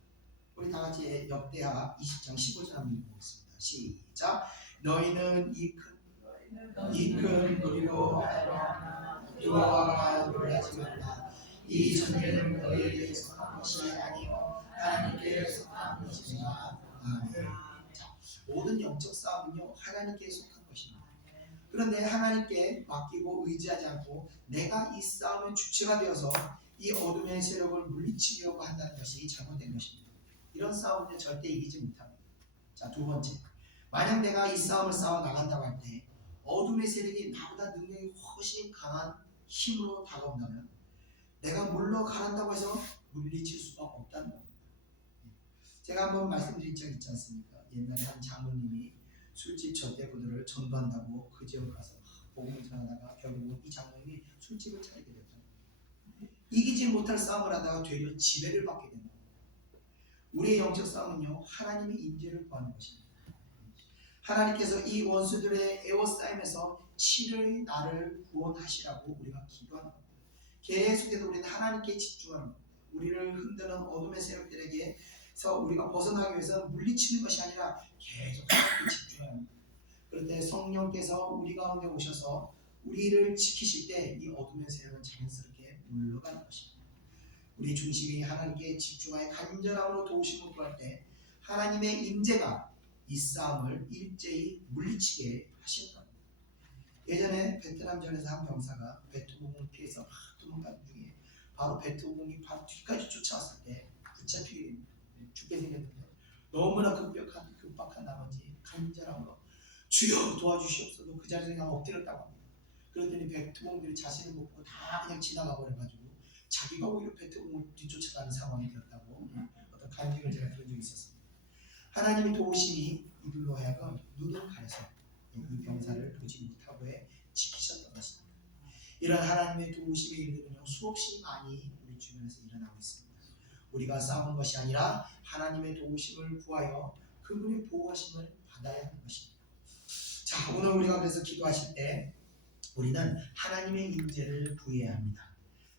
우리 다 같이 역대하 20장 15절 한번 읽어보겠습니다. 시작. 너희는 이 큰 무리로 여호와가 놀라지 말라. 이 전쟁은 너희에게 속한 것이 아니요 하나님께 속한 것이니라. 아멘. 자, 모든 영적 싸움은요 하나님께 속한 것입니다. 그런데 하나님께 맡기고 의지하지 않고 내가 이 싸움의 주체가 되어서 이 어둠의 세력을 물리치려고 한다는 것이 잘못된 것입니다. 이런 싸움은 절대 이기지 못합니다. 자, 두 번째, 만약 내가 이 싸움을 싸워 나간다고 할 때 어둠의 세력이 나보다 능력이 훨씬 강한 힘으로 다가온다면 내가 물러가란다고 해서 물리칠 수가 없다는 겁니다. 제가 한번 말씀드린 적 있지 않습니까? 옛날에 한 장로님이 술집 전대부들을 전도한다고 그 지역을 가서 복음을 전하다가 결국은 이 장로님이 술집을 차리게 됐다. 이기지 못할 싸움을 하다가 되려 지배를 받게 된다. 우리의 영적 싸움은요, 하나님의 임재를 구하는 것입니다. 하나님께서 이 원수들의 에워싸임에서 치료의 나를 구원하시라고 우리가 기도하는 겁니다. 계속해서 우리는 하나님께 집중하는 겁니다. 우리를 흔드는 어둠의 세력들에게서 우리가 벗어나기 위해서 물리치는 것이 아니라 계속 하나님께 집중하는 겁니다. 그럴 때 성령께서 우리 가운데 오셔서 우리를 지키실 때 이 어둠의 세력은 자연스럽게 물러가는 것입니다. 우리 중심이 하나님께 집중하여 간절함으로 도우심을 구할 때 하나님의 임재가 이 싸움을 일제히 물리치게 하신다. 예전에 베트남전에서 한 병사가 베트공을 피해서 도망가는 중에 바로 베트공이 바로 뒤까지 쫓아왔을 때 붙잡히게 죽게 생겼는데 너무나 급박한 나머지 간절함으로 주여 도와주시옵소서 그 자리에 그냥 엎드렸다고 합니다. 그러더니 베트공들이 자신을 못 보고 다 그냥 지나가 버려가지고 자기가 오히려 베트공을 뒤쫓아가는 상황이 되었다고 어떤 간증을 제가 들은 적이 있었습니다. 하나님의 도우심이 이들로 하여금 눈을 가려서 이 병사를 보지 못하고에 지키셨던 것입니다. 이런 하나님의 도우심의 일들은요, 수없이 많이 우리 주변에서 일어나고 있습니다. 우리가 싸우는 것이 아니라 하나님의 도우심을 구하여 그분의 보호하심을 받아야 하는 것입니다. 자, 오늘 우리가 그래서 기도하실 때 우리는 하나님의 임재를 구해야 합니다.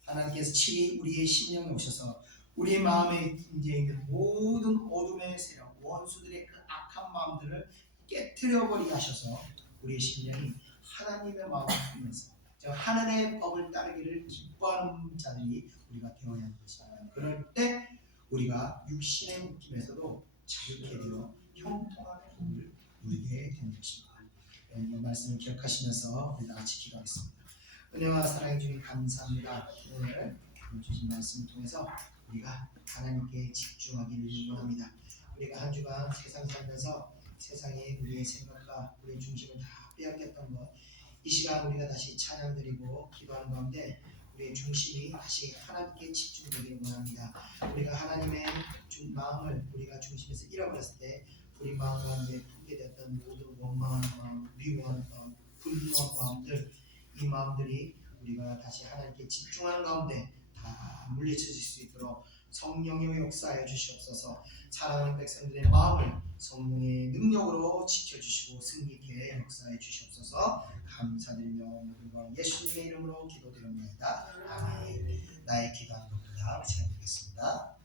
하나님께서 친히 우리의 심령에 오셔서 우리의 마음에 임재해 있는 모든 어둠의 세력, 원수들의 그 악한 마음들을 깨트려버리게 하셔서 우리의 심령이 하나님의 마음을 품면서 하나님의 법을 따르기를 기뻐하는 자들이 우리가 되어야 하는 것입니다. 그럴 때 우리가 육신의 묶임에서도 자유케 되어 형통함의 복을 누리게 되는 것입니다. 이 말씀을 기억하시면서 우리 다 같이 기도하겠습니다. 은혜와 사랑해 주님 감사합니다. 오늘 주신 말씀을 통해서 우리가 하나님께 집중하기를 원합니다. 우리가 한 주간 세상 살면서 세상에 우리의 생각과 우리의 중심을 다 빼앗겼던 것, 이 시간 우리가 다시 찬양드리고 기도하는 가운데 우리의 중심이 다시 하나님께 집중되기를 원합니다. 우리가 하나님의 마음을 우리가 중심에서 잃어버렸을 때 우리 마음 가운데 품게 됐던 모든 원망하는 마음, 미워하는 마음, 분노한 마음들, 이 마음들이 우리가 다시 하나님께 집중하는 가운데 다 물리쳐질 수 있도록 성령의 역사하여 주시옵소서. 사랑하는 백성들의 마음을 성령의 능력으로 지켜주시고 승리케 역사해 주시옵소서. 감사드리며 모든 예수님의 이름으로 기도드립니다. 아멘. 나의 기도하는 것보다 잘 되겠습니다.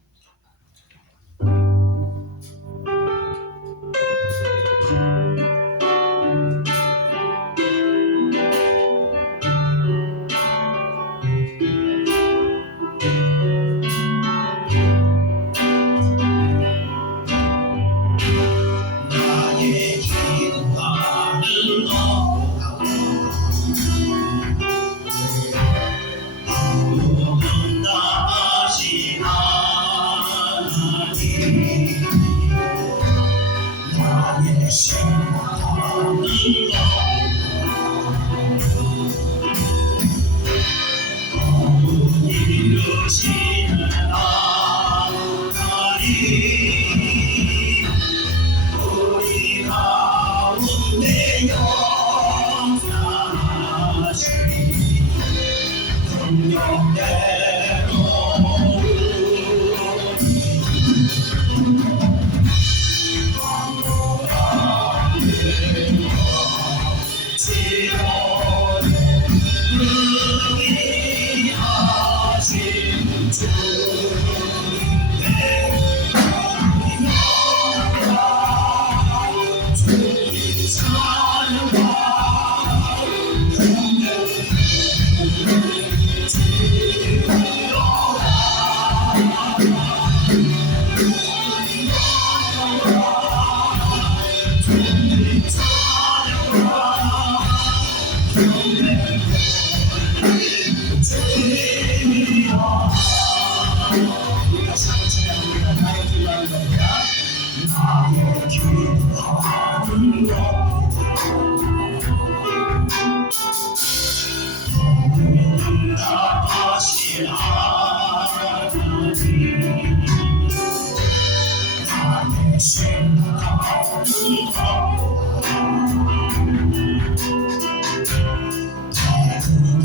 응답하신 하나님 나의 생각을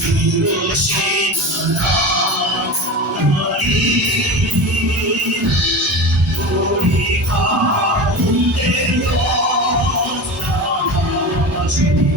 이루시는 하나님 우리 가운데 역사하시니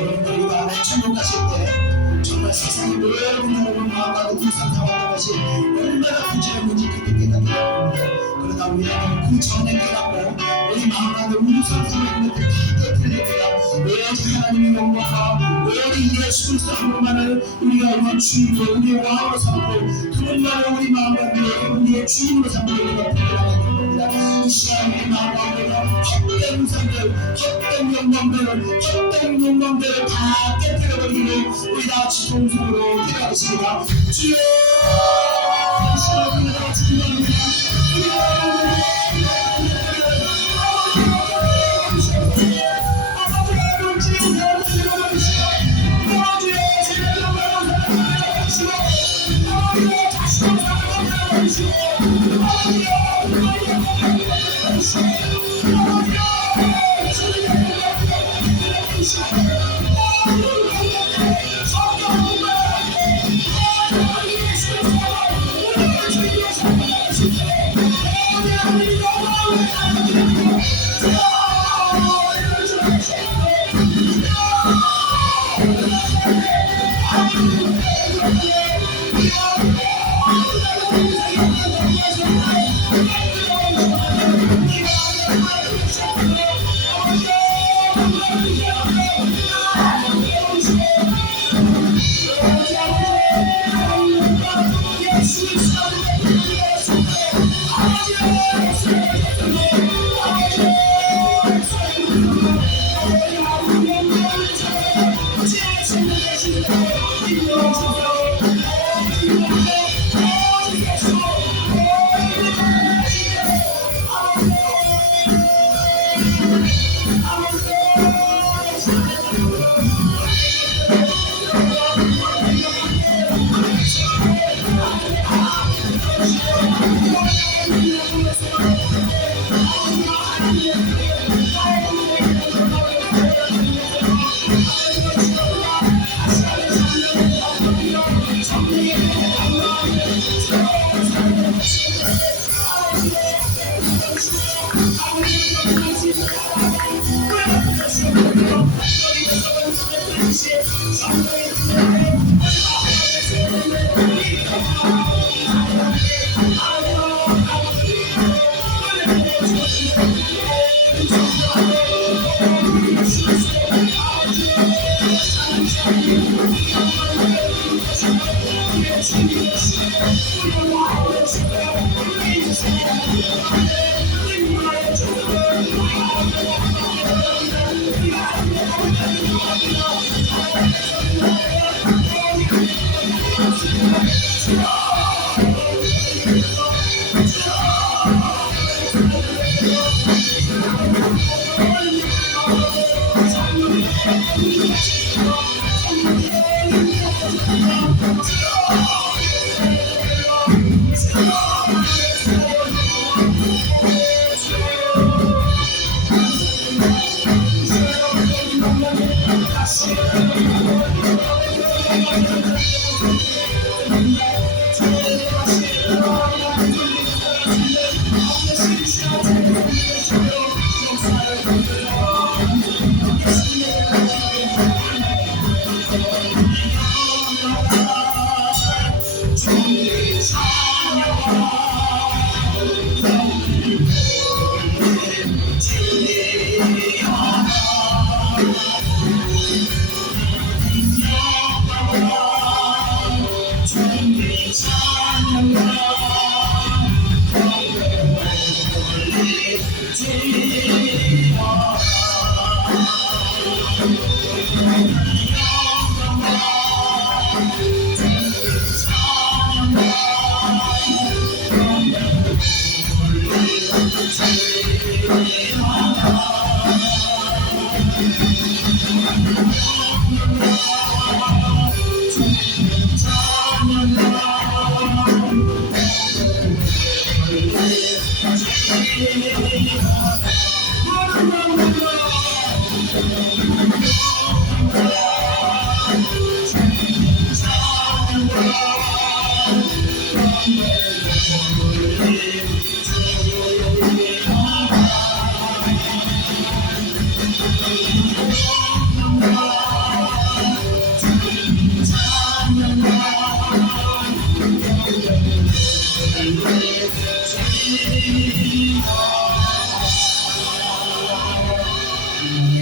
여러분들 이 밤에 천국 가실 때 정말 세상의 모든 여러분 마음과 그 상상하는 것이 얼마나 부지런한지 그때 깨닫게 됩니다. 그러나 우리는 그 전에 깨닫고 우리 마음과 우주 상상하는 것들 다 깨뜨려야 오직 하나님의 영광과 오직 예수 그리스도 한 분만을 우리가 우리 주인으로 우리의 왕으로 삼고 그분만을 우리 마음과 우리의 주인으로 삼고 우리가 부끄러워하는 겁니다. 이 시간 우리 마음과 우리가 헛된 우상들 헛된 영광들을 다 깨뜨려버리고 우리 다 같이 동성으로 기도하겠습니다. 주여 우리 다 같이 기도합니다.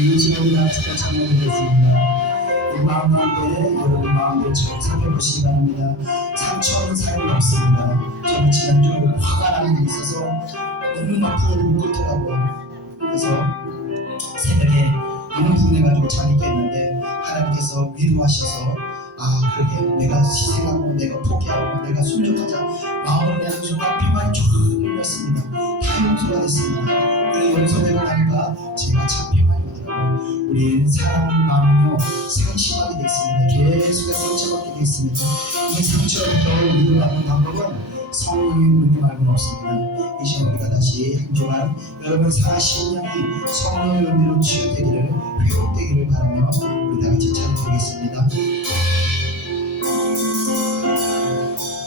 이 시간에 같이 찬양드리겠습니다. 이 마음 가운데 여러분 마음을 잘 살펴보시기 바랍니다. 상처는 사용이 없습니다. 저는 지난주 화가 나는 일이 있어서 너무 막 부어를 끓더라고요. 그래서 새벽에 너무 분해가지고 잠이 깼는데 하나님께서 위로하셔서 아 그러게 내가 희생하고 내가 포기하고 내가 순종하자 마음을 내는 순간 평안이 쫙 열렸습니다. 다 용서가 됐습니다. 그리고 용서되고 나니까 제가 참 평안이 오더라고요. 우리 사람 마음은요 상심하게 되어 있습니다. 계속해서 상처받게 되어 있습니다. 이 상처부터 위로하는 방법은 성령의 은혜 말고는 없습니다. 이 시간 우리가 다시 한 주간 여러분 사심령이 성령의 은혜로 치유되기를 회복되기를 바라며 우리 다 같이 찬양드리겠습니다.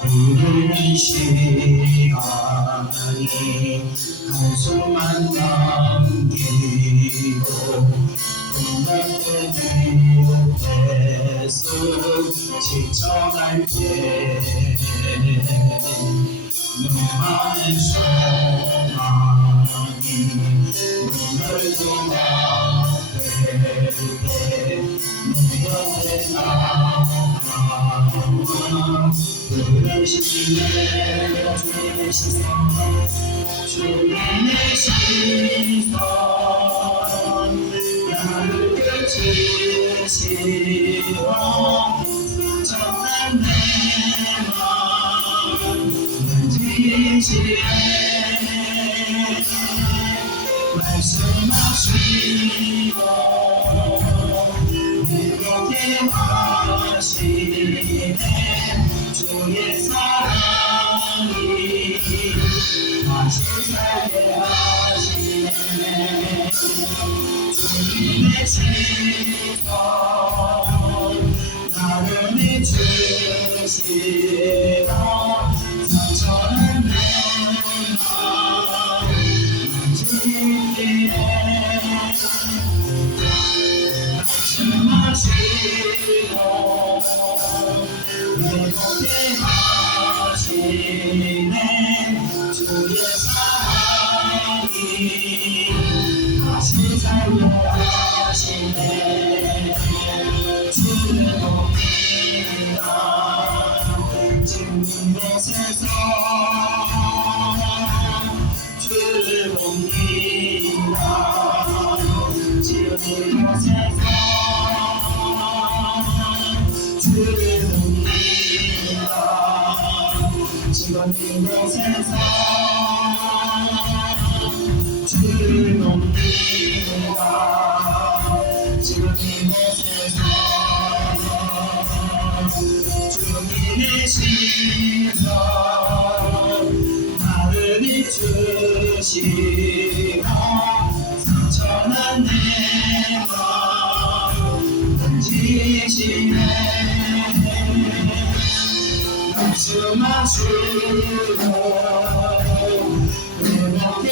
오늘 시간이 한숨만 남기고 끝날 때 옆에서 지쳐갈 때 너만의 소망이 눈을 떠나갈 때 내 옆에 나와 주님의 시선 주님의 시선 나를 펼치시고 정말 내 마음 만지시네 말씀하시고 이렇게 하시네 주의 사랑이 다시 살게 하시네 주님의 시선 나를 비추시고 상처는 내 마음 만지기에 말씀하시고 외롭게 하시네 주의 사랑이 다시 살려하시네 주님입니다 지금 이곳에서 주를 봅니다 지금 이곳에서 주를 봅니다 지금 이곳에서 주를 봅니다 지금 이곳에서 주님의 시선 나를 비추시고 상처난 내 맘 만지시네 말씀하시고 외롭게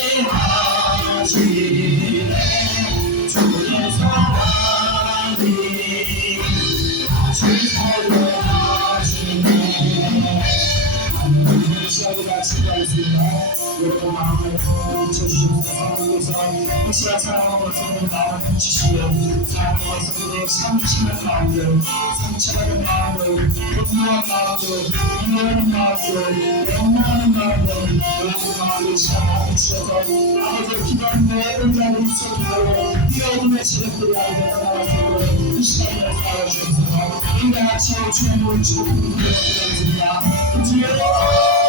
하시네 주의 사랑이 다시 살려하시네 시간을 같이 가겠습니다. 여러분 마음을 비춰주시면서 하나님께서 혹시나 사랑하고 성도의 마음을 펼치시며 사랑하고 성도의 참으시는 마음들 상처받은 마음들 분노한 마음들 분노하는 마음들 원망하는 마음들 여러분 마음을 시간을 비추어서 아버지의 기도하는 내 은자를 있어주고 이 어둠의 지름들이 아이들 떠나가시고 이 시간을 살아주셔서 인간같이 주의 몸을 주고 부탁드립니다. 주여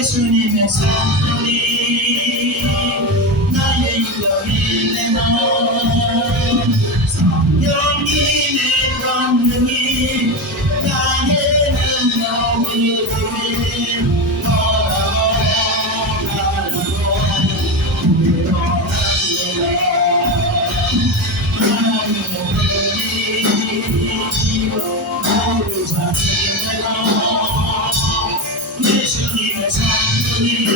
예수님의 성령이 나의 인격이 되나 성령님의 권능이 나의 능력이 되길 예수님의 성령이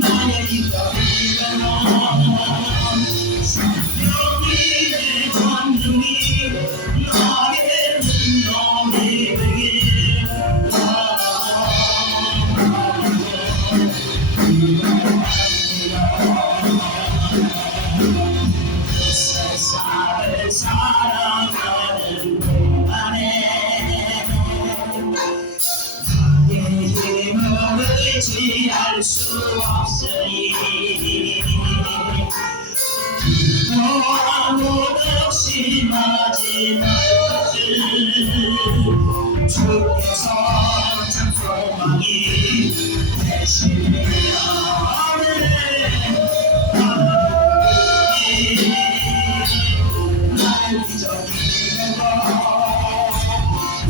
나의 인격이 되나 성령님의 권능이 나의 능력이 되길 세상을 살아가는 동안에 힘을 의지할 수 없으니 아무도 없이 마지막 것을 주께서 참 소망이 되시리라 나의 기적이 되고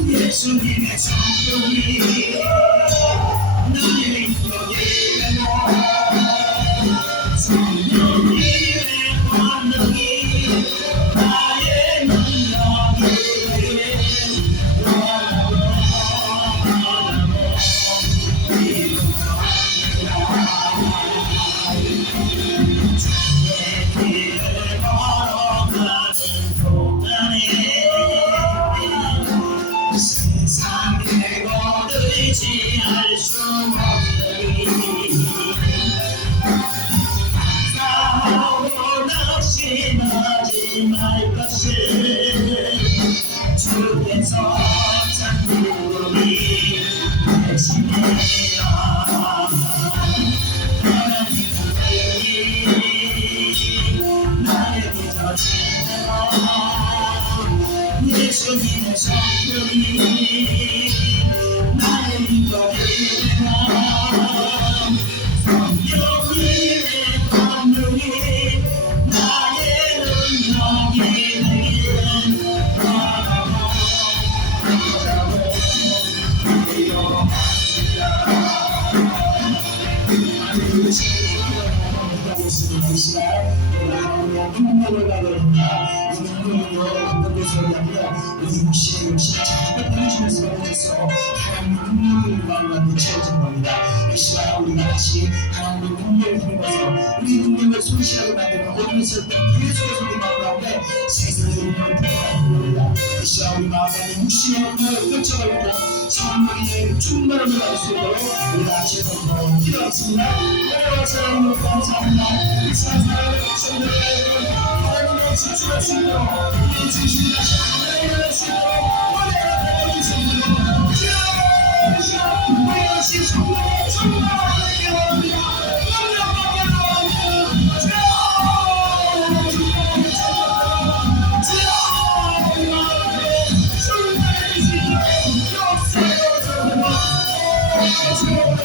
예수님의 성령이 나의 인격이 되고 예수님의 성령이 나의 믿음을 성령님의 감동이 나의 능력이 눈물을 가거든요. 이 눈물은요 어떤 것으로 아니라 우리 육신의 욕심을 자꾸 보여주면서 보여줘서 하나님의 눈물을 마음에 채워진 겁니다. 이 시간 우리 같이 하나님의 눈물을 흘려서 우리 눈물을 손실하게 만드는 모든 것을 계속해서 우리 마음 가운데 세상의 눈물을 부어가는 겁니다. 이 시간 우리 마음 가운데 육신의 눈물을 펼쳐버리고 성령의 충만함을 받을 수 있도록 우리 같이 기도하겠습니다. 사랑으로 감사합니다. 이 시간 사랑의 백성들을 하나님의 집중할 수 있도록 우리 중심이 다시 하나님을 할 수 있도록 은혜를 베풀어주시옵소서. 주여 우리 다시 성령의 충만함을 원합니다. 능력받게 원합니다. 주여 충만하게 찾아옵니다. 주여 충만하게 주시옵소서. 역사여서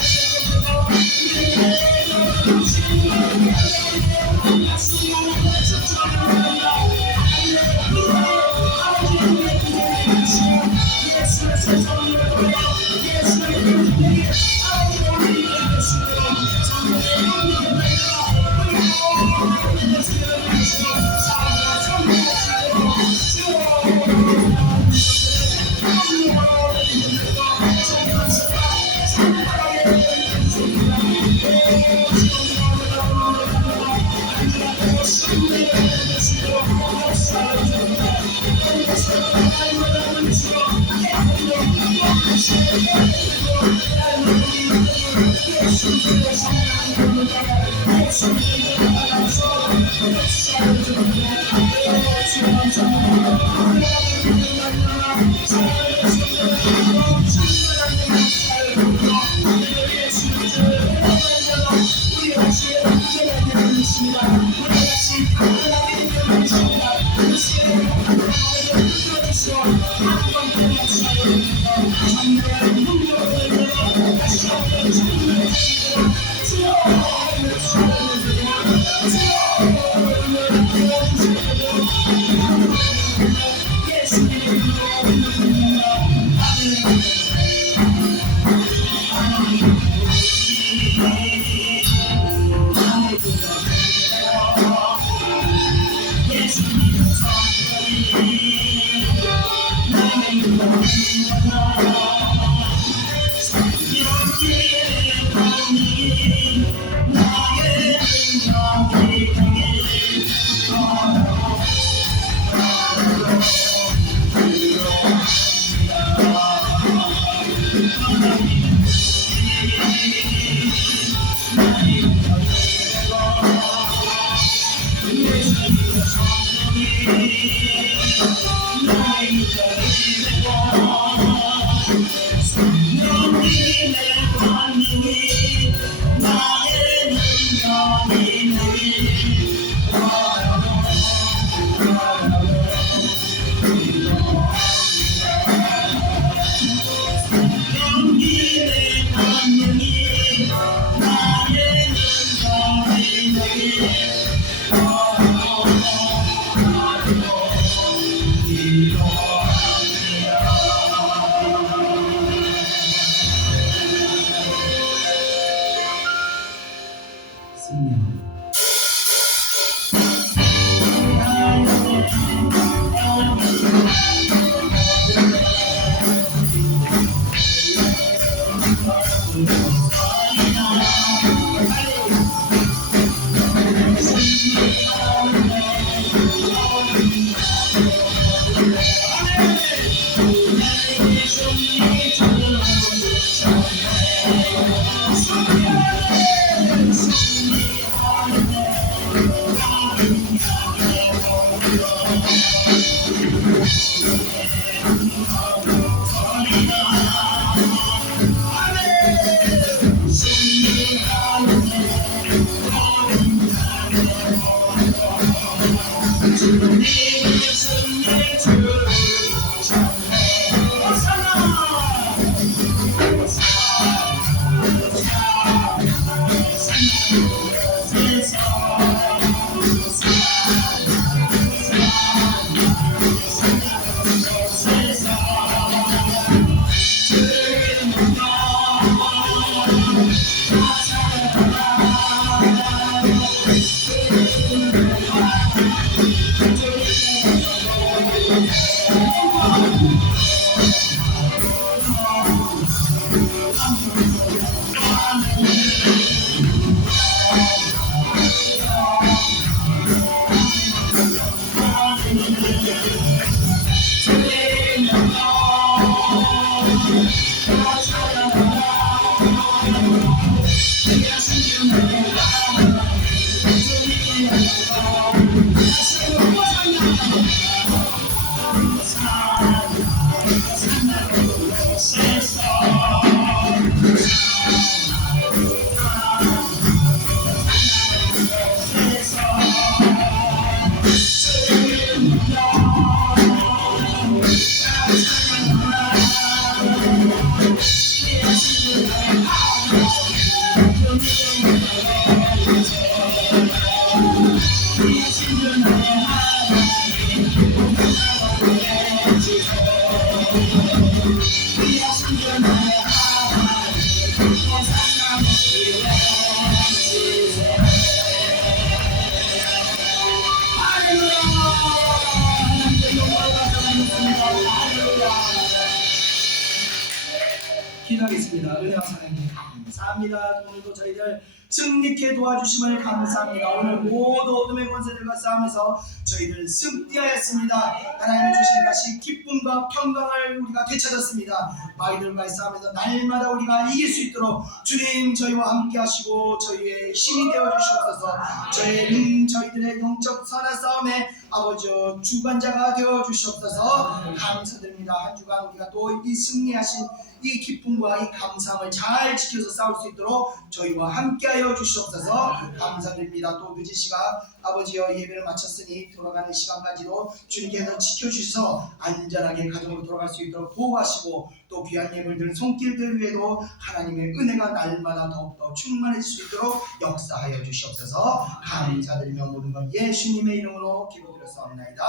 기도하겠습니다. 은혜와 사랑에 감사합니다. 오늘도 저희들 승리케 도와주심을 감사합니다. 오늘 모든 어둠의 권세들과 싸움에서 저희들 승리하였습니다. 하나님이 주신 것이 기쁨과 평강을 우리가 되찾았습니다. 마귀들과의 싸움에서 날마다 우리가 이길 수 있도록 주님 저희와 함께 하시고 저희의 힘이 되어 주시옵소서. 저희들의 영적 선한 싸움에 아버지 주관자가 되어 주시옵소서. 감사드립니다. 한 주간 우리가 또 이 승리하신 이 기쁨과 이 감사함을 잘 지켜서 싸울 수 있도록 저희와 함께하여 주시옵소서. 감사드립니다. 또 늦은 시간 아버지여 예배를 마쳤으니 돌아가는 시간까지도 주님께서 지켜주셔서 안전하게 가정으로 돌아갈 수 있도록 보호하시고 또 귀한 예물들 손길들 위에도 하나님의 은혜가 날마다 더욱더 충만해질 수 있도록 역사하여 주시옵소서. 감사드리며 모든 것 예수님의 이름으로 기도드렸사옵나이다.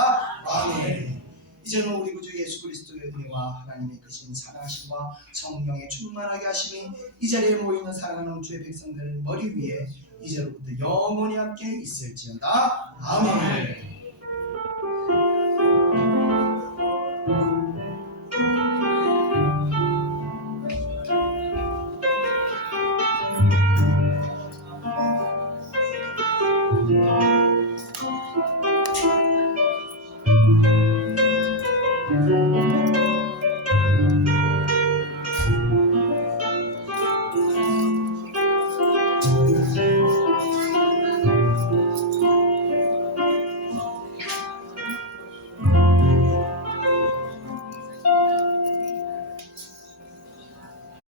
아멘. 이제는 우리 구주 예수 그리스도의 은혜와 하나님의 크신 사랑하심과 성령의 충만하게 하심이 이 자리에 모이는 사랑하는 주의 백성들 머리 위에 이제로부터 영원히 함께 있을지어다. 아멘. 아